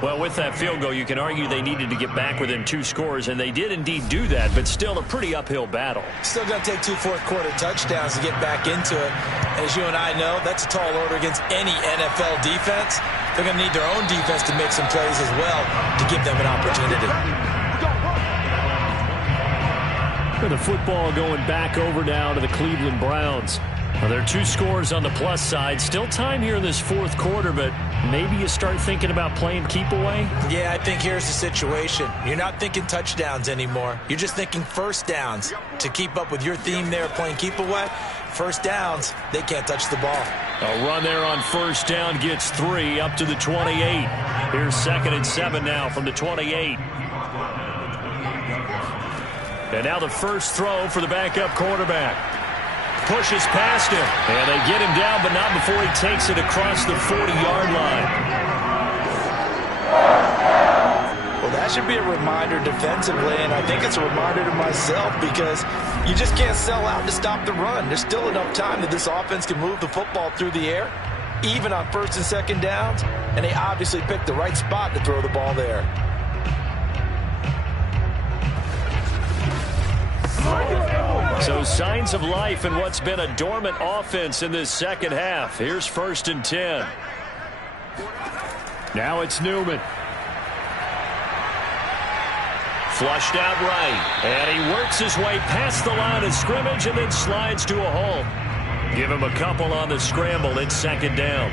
Well, with that field goal, you can argue they needed to get back within 2 scores, and they did indeed do that, but still a pretty uphill battle. Still going to take 2 fourth-quarter touchdowns to get back into it. And as you and I know, that's a tall order against any NFL defense. They're going to need their own defense to make some plays as well to give them an opportunity. The football going back over now to the Cleveland Browns. Well, there are 2 scores on the plus side. Still time here in this 4th quarter, but maybe you start thinking about playing keep away? Yeah, I think here's the situation. You're not thinking touchdowns anymore. You're just thinking first downs. To keep up with your theme there, playing keep away, first downs, they can't touch the ball. A run there on first down gets 3 up to the 28. Here's 2nd and 7 now from the 28. And now the first throw for the backup quarterback. Pushes past him. And they get him down, but not before he takes it across the 40-yard line. Well, that should be a reminder defensively, and I think it's a reminder to myself because you just can't sell out to stop the run. There's still enough time that this offense can move the football through the air, even on 1st and 2nd downs, and they obviously picked the right spot to throw the ball there. So signs of life in what's been a dormant offense in this second half. Here's 1st and 10. Now it's Newman. Flushed out right. And he works his way past the line of scrimmage and then slides to a halt. Give him a couple on the scramble. It's second down.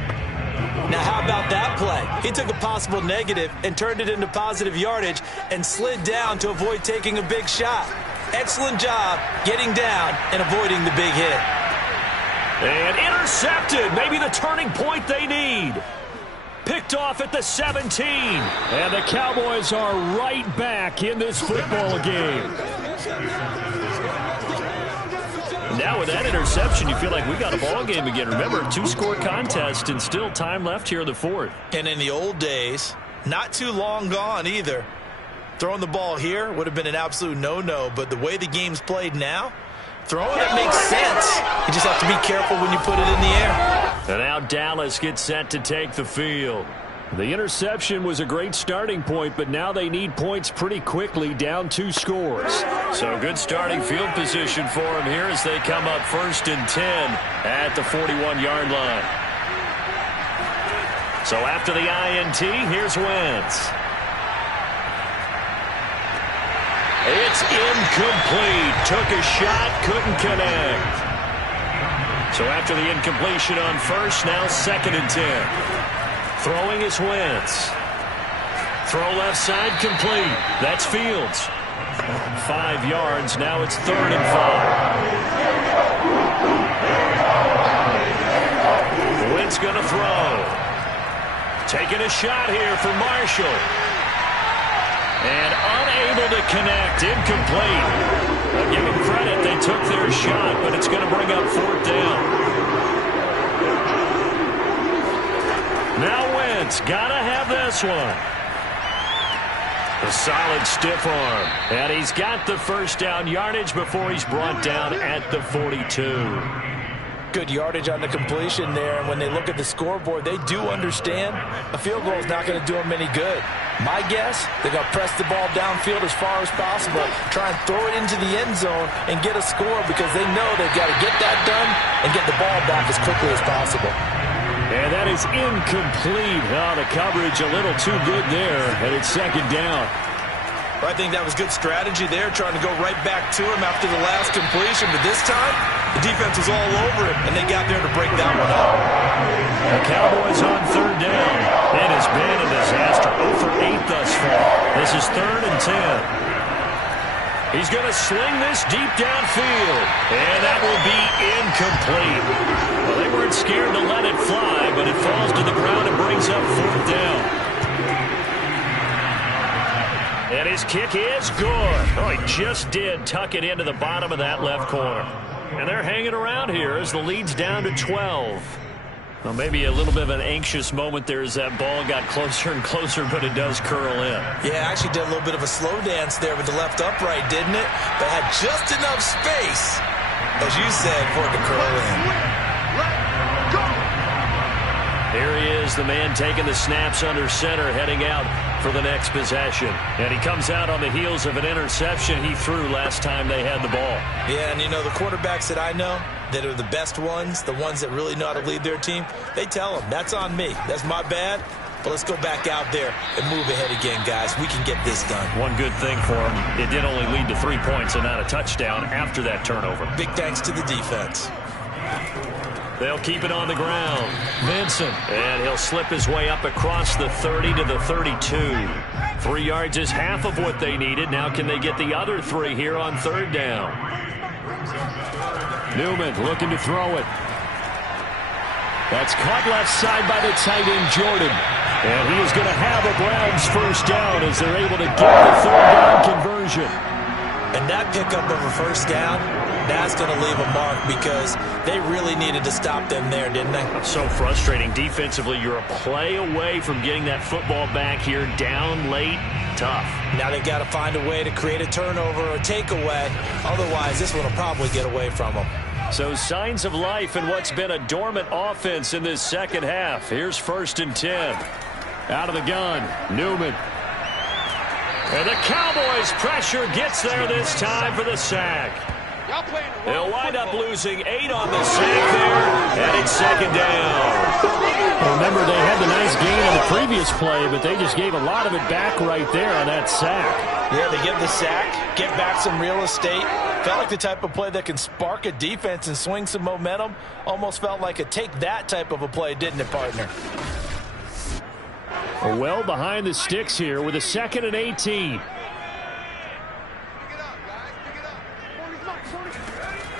Now, how about that play? He took a possible negative and turned it into positive yardage and slid down to avoid taking a big shot. Excellent job getting down and avoiding the big hit. And intercepted. Maybe the turning point they need. Picked off at the 17. And the Cowboys are right back in this football game. Now with that interception, you feel like we got a ball game again. Remember, 2-score contest and still time left here in the fourth. And in the old days, not too long gone either, throwing the ball here would have been an absolute no-no. But the way the game's played now, throwing it makes sense. You just have to be careful when you put it in the air. And now Dallas gets set to take the field. The interception was a great starting point, but now they need points pretty quickly, down 2 scores. So good starting field position for them here as they come up 1st and 10 at the 41-yard line. So after the INT, here's Wentz. It's incomplete. Took a shot, couldn't connect. So after the incompletion on first, now 2nd and 10. Throwing is Wentz. Throw left side complete. That's Fields. 5 yards. Now it's 3rd and 5. Wentz going to throw. Taking a shot here for Marshall. And unable to connect. Incomplete. I'll give them credit. They took their shot, but it's going to bring up 4th down. Now Wentz, gotta have this one. A solid stiff arm. And he's got the first down yardage before he's brought down at the 42. Good yardage on the completion there. And when they look at the scoreboard, they do understand a field goal is not going to do them any good. My guess, they're going to press the ball downfield as far as possible, try and throw it into the end zone and get a score because they know they've got to get that done and get the ball back as quickly as possible. And that is incomplete. Oh, the coverage a little too good there, and it's 2nd down. I think that was good strategy there, trying to go right back to him after the last completion. But this time, the defense was all over him, and they got there to break that one up. The Cowboys on 3rd down. It has been a disaster. 0 for 8 thus far. This is 3rd and 10. He's going to sling this deep downfield, and that will be incomplete. Well, they weren't scared to let it fly, but it falls to the ground and brings up 4th down. And his kick is good. Oh, he just did tuck it into the bottom of that left corner. And they're hanging around here as the lead's down to 12. Well, maybe a little bit of an anxious moment there as that ball got closer and closer, but it does curl in. Yeah, actually did a little bit of a slow dance there with the left upright, didn't it? But had just enough space, as you said, for it to curl in. Here he is, the man taking the snaps under center, heading out for the next possession. And he comes out on the heels of an interception he threw last time they had the ball. Yeah, and you know, the quarterbacks that I know that are the best ones, the ones that really know how to lead their team, they tell them, that's on me. That's my bad. But let's go back out there and move ahead again, guys. We can get this done. One good thing for him, it did only lead to 3 points and not a touchdown after that turnover. Big thanks to the defense. They'll keep it on the ground. Vincent. And he'll slip his way up across the 30 to the 32. 3 yards is half of what they needed. Now can they get the other 3 here on 3rd down? Newman looking to throw it. That's caught left side by the tight end, Jordan. And he is going to have a Browns first down as they're able to get the 3rd down conversion. And that pickup of a first down, that's going to leave a mark because they really needed to stop them there, didn't they? So frustrating. Defensively, you're a play away from getting that football back here down late. Tough. Now they've got to find a way to create a turnover or takeaway. Otherwise, this one will probably get away from them. So signs of life in what's been a dormant offense in this second half. Here's 1st and 10. Out of the gun, Newman. And the Cowboys' pressure gets there this time for the sack. They'll wind up losing 8 on the sack there, and it's second down. Remember, they had the nice gain on the previous play, but they just gave a lot of it back right there on that sack. Yeah, they get the sack, get back some real estate. Felt like the type of play that can spark a defense and swing some momentum. Almost felt like a take-that type of a play, didn't it, partner? Well behind the sticks here with a 2nd and 18.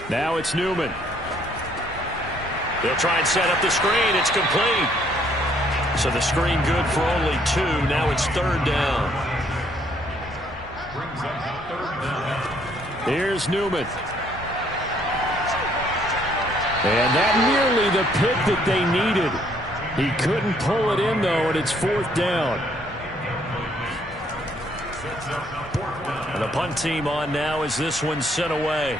Now it's Newman. They'll try and set up the screen. It's complete. So the screen good for only 2. Now it's 3rd down. Here's Newman. And that nearly the pick that they needed. He couldn't pull it in, though, and it's 4th down. And the punt team on now as this one's sent away.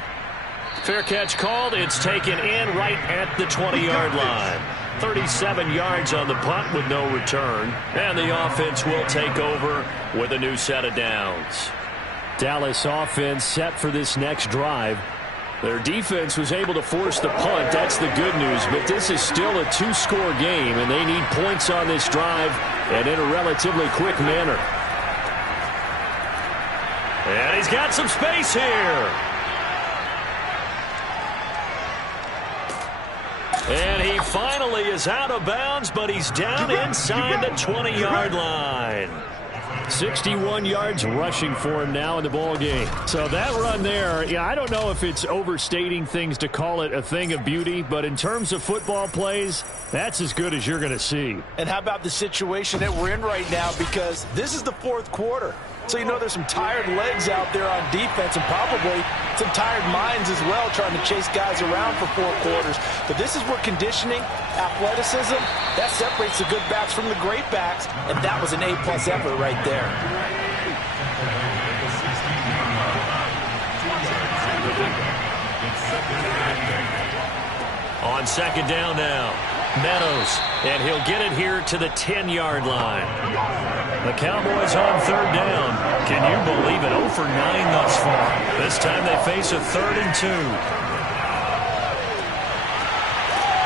Fair catch called. It's taken in right at the 20-yard line. 37 yards on the punt with no return. And the offense will take over with a new set of downs. Dallas offense set for this next drive. Their defense was able to force the punt. That's the good news. But this is still a 2-score game, and they need points on this drive and in a relatively quick manner. And he's got some space here. And he finally is out of bounds, but he's down inside the 20-yard line. 61 yards rushing for him now in the ball game. So that run there, yeah, I don't know if it's overstating things to call it a thing of beauty, but in terms of football plays, that's as good as you're going to see. And how about the situation that we're in right now, because this is the 4th quarter. So you know there's some tired legs out there on defense and probably some tired minds as well trying to chase guys around for 4 quarters. But this is where conditioning, athleticism, that separates the good backs from the great backs, and that was an A-plus effort right there. On 2nd down now, Meadows, and he'll get it here to the 10-yard line. The Cowboys on 3rd down. Can you believe it? 0 for 9 thus far. This time they face a 3rd and 2.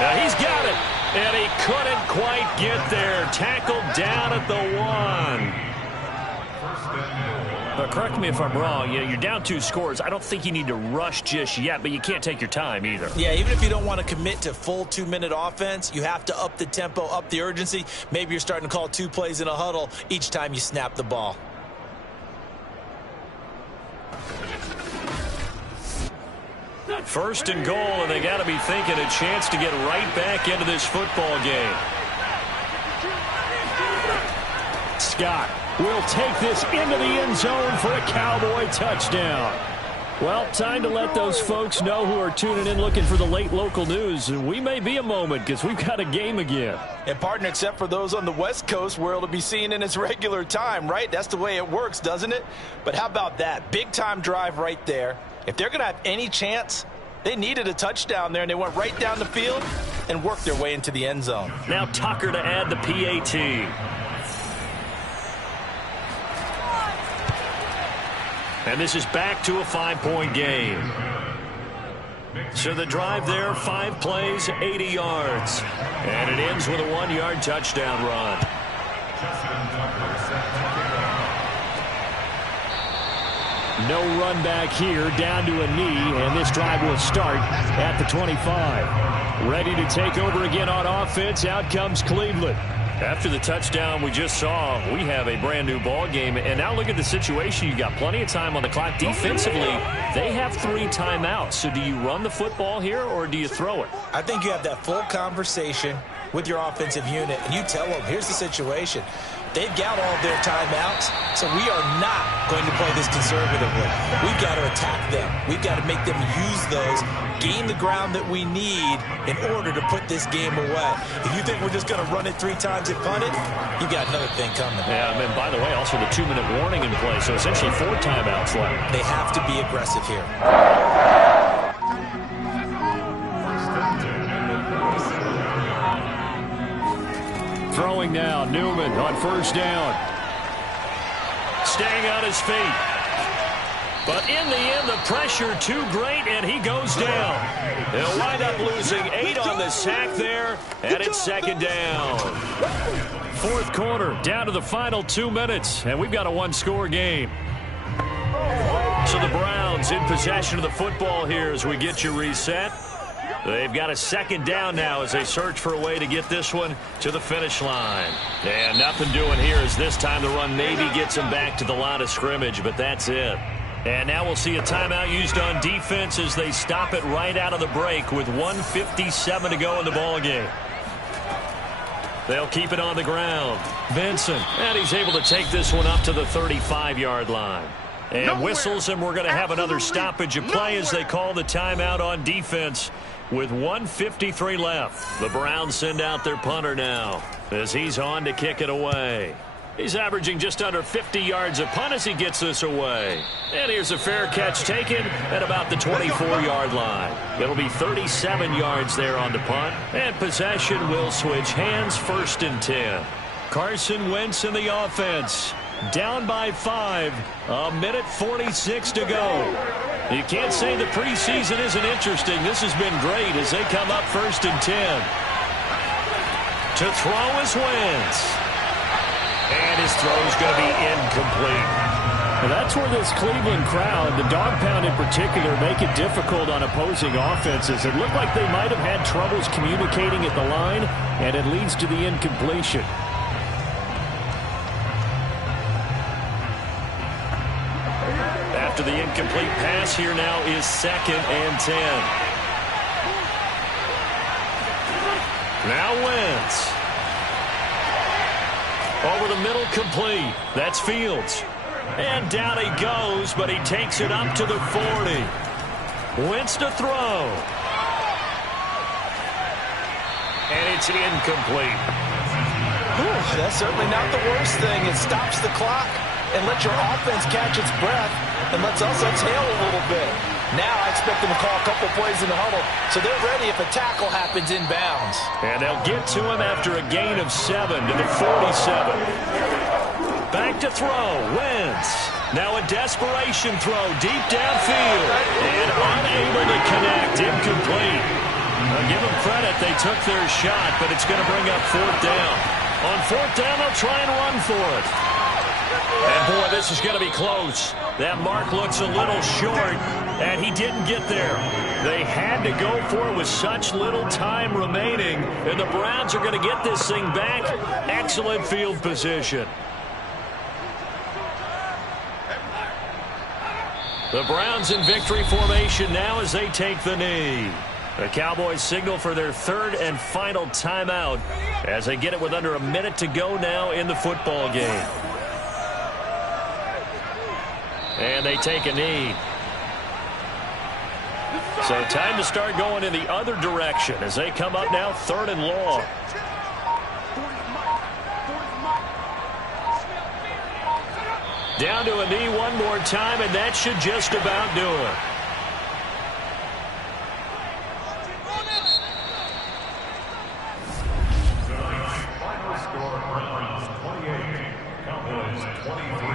Now he's got it, and he couldn't quite get there. Tackled down at the 1. Correct me if I'm wrong. You're down 2 scores. I don't think you need to rush just yet, but you can't take your time either. Yeah, even if you don't want to commit to full 2-minute offense, you have to up the tempo, up the urgency. Maybe you're starting to call 2 plays in a huddle each time you snap the ball. First and goal, and they got to be thinking a chance to get right back into this football game. Scott will take this into the end zone for a Cowboy touchdown. Well, time to let those folks know who are tuning in looking for the late local news. We may be a moment because we've got a game again. And partner, except for those on the West Coast where it'll be seen in its regular time, right? That's the way it works, doesn't it? But how about that? Big time drive right there. If they're going to have any chance, they needed a touchdown there, and they went right down the field and worked their way into the end zone. Now Tucker to add the PAT. And this is back to a 5-point game. So the drive there, 5 plays, 80 yards. And it ends with a 1-yard touchdown run. No run back here, down to a knee, and this drive will start at the 25. Ready to take over again on offense, out comes Cleveland. After the touchdown we just saw, we have a brand new ball game. And now look at the situation. You got plenty of time on the clock. Defensively, they have 3 timeouts. So do you run the football here or do you throw it? I think you have that full conversation with your offensive unit, and you tell them, here's the situation. They've got all their timeouts, so we are not going to play this conservatively. We've got to attack them. We've got to make them use those, gain the ground that we need in order to put this game away. If you think we're just going to run it 3 times and punt it, you've got another thing coming. Yeah, and by the way, also the 2-minute warning in play, so essentially 4 timeouts left. They have to be aggressive here. Throwing now, Newman on 1st down. Staying on his feet. But in the end, the pressure too great, and he goes down. They'll wind up losing 8 on the sack there, and it's second down. Fourth quarter, down to the final 2 minutes, and we've got a one-score game. So the Browns in possession of the football here as we get you reset. They've got a second down now as they search for a way to get this one to the finish line. And nothing doing here as this time the run maybe gets them back to the line of scrimmage, but that's it. And now we'll see a timeout used on defense as they stop it right out of the break with 1:57 to go in the ballgame. They'll keep it on the ground. Vincent, and he's able to take this one up to the 35-yard line. And whistles, and we're going to have another stoppage of play as they call the timeout on defense with 1:53 left. The Browns send out their punter now as he's on to kick it away. He's averaging just under 50 yards a punt as he gets this away. And here's a fair catch taken at about the 24-yard line. It'll be 37 yards there on the punt. And possession will switch hands, 1st and 10. Carson Wentz in the offense. Down by 5. 1:46 to go. You can't say the preseason isn't interesting. This has been great as they come up 1st and 10. To throw is Wentz. And his throw is going to be incomplete. Well, that's where this Cleveland crowd, the dog pound in particular, make it difficult on opposing offenses. It looked like they might have had troubles communicating at the line, and it leads to the incompletion. After the incomplete pass, here now is 2nd and 10. Now Wentz. Over the middle, complete. That's Fields. And down he goes, but he takes it up to the 40. Wentz to throw. And it's incomplete. Whew, that's certainly not the worst thing. It stops the clock and lets your offense catch its breath and lets us exhale a little bit. Now I expect them to call a couple plays in the huddle, so they're ready if a tackle happens inbounds. And they'll get to him after a gain of 7 to the 47. Back to throw, Wentz. Now a desperation throw deep downfield. And unable to connect, incomplete. I'll give them credit, they took their shot, but it's going to bring up 4th down. On 4th down, they'll try and run for it. And boy, this is going to be close. That mark looks a little short, and he didn't get there. They had to go for it with such little time remaining, and the Browns are going to get this thing back. Excellent field position. The Browns in victory formation now as they take the knee. The Cowboys signal for their 3rd and final timeout as they get it with under a minute to go now in the football game. And they take a knee. So time to start going in the other direction as they come up now 3rd and long. Down to a knee one more time, and that should just about do it. Final score, Browns 28, Cowboys 23.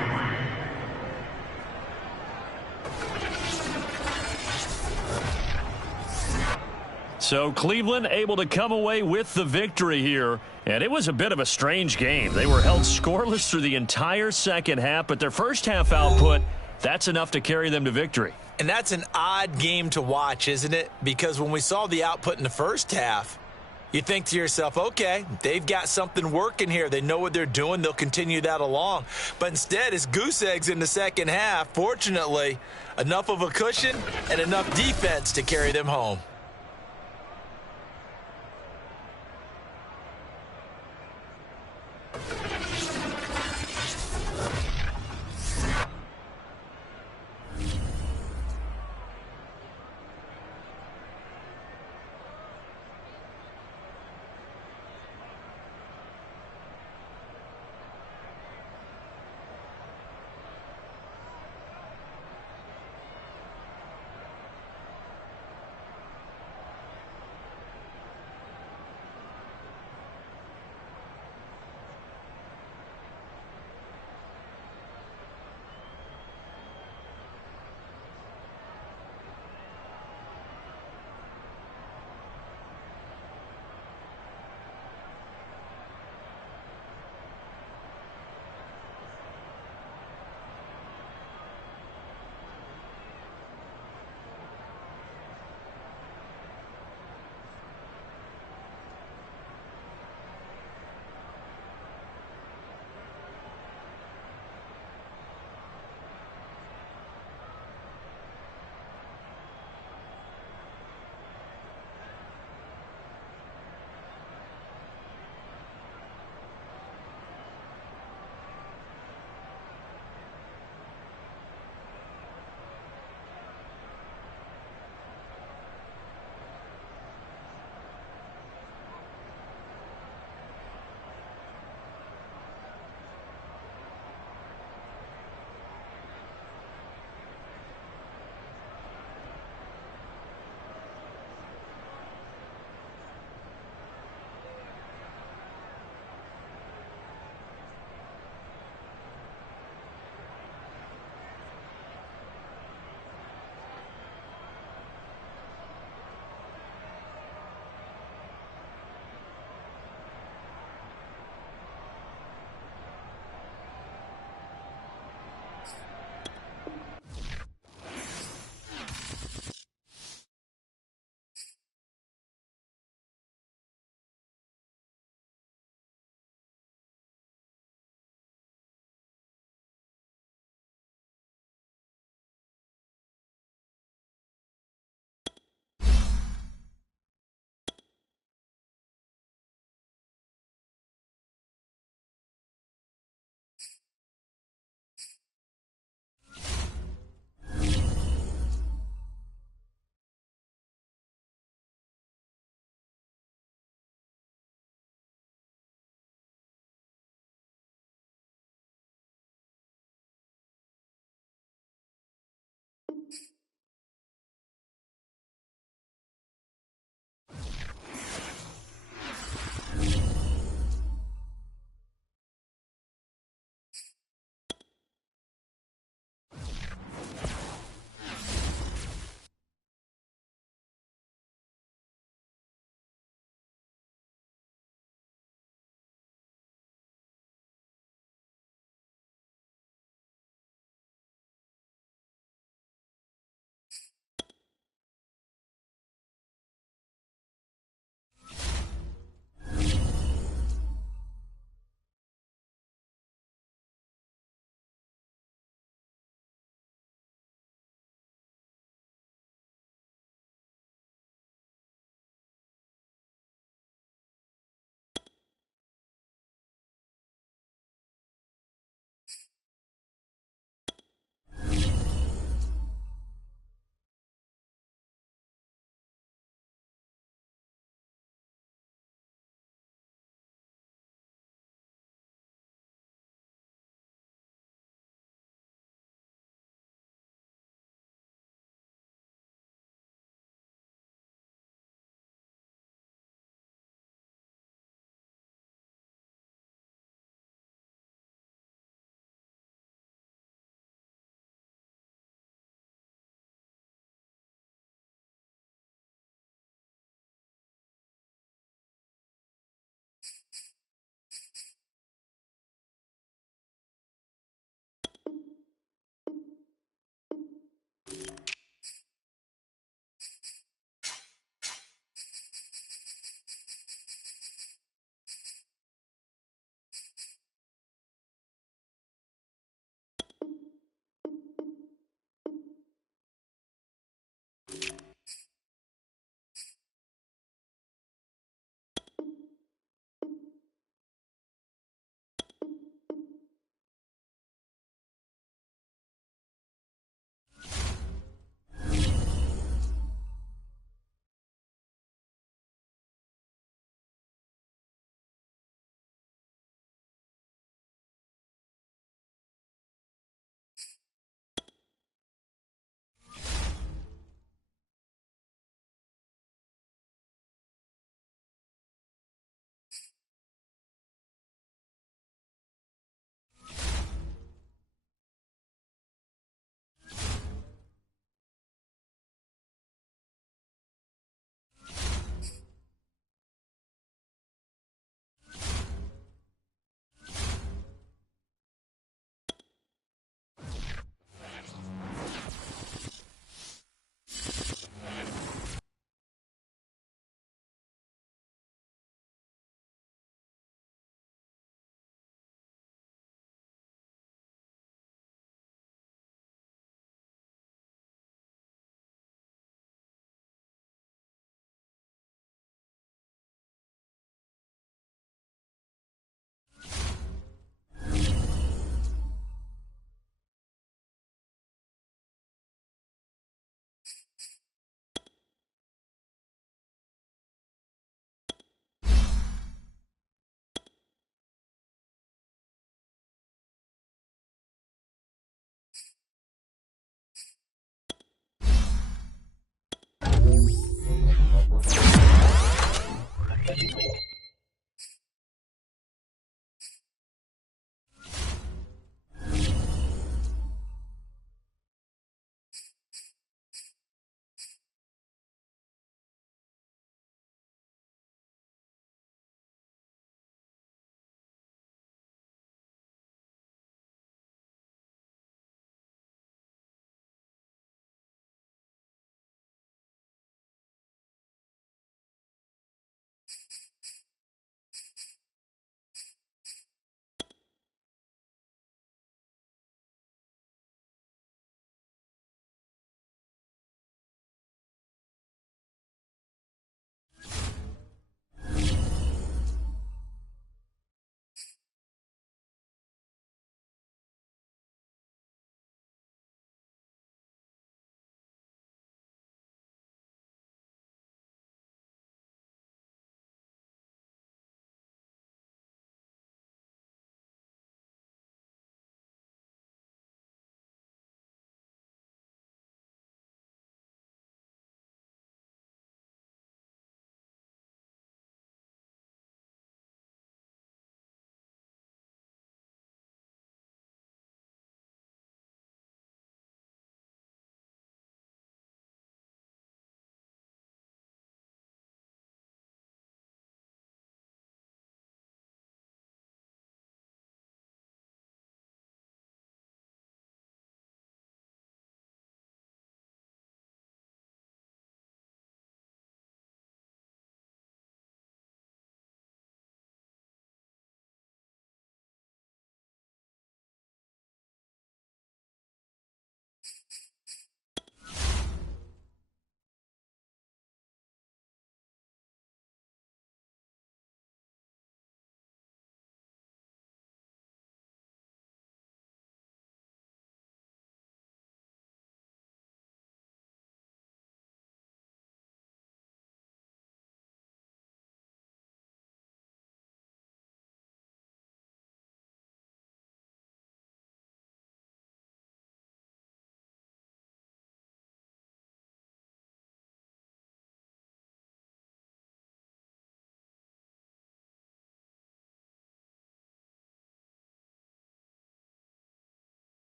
So Cleveland able to come away with the victory here. And it was a bit of a strange game. They were held scoreless through the entire second half, but their first half output, that's enough to carry them to victory. And that's an odd game to watch, isn't it? Because when we saw the output in the first half, you think to yourself, okay, they've got something working here. They know what they're doing. They'll continue that along. But instead, it's goose eggs in the second half. Fortunately, enough of a cushion and enough defense to carry them home.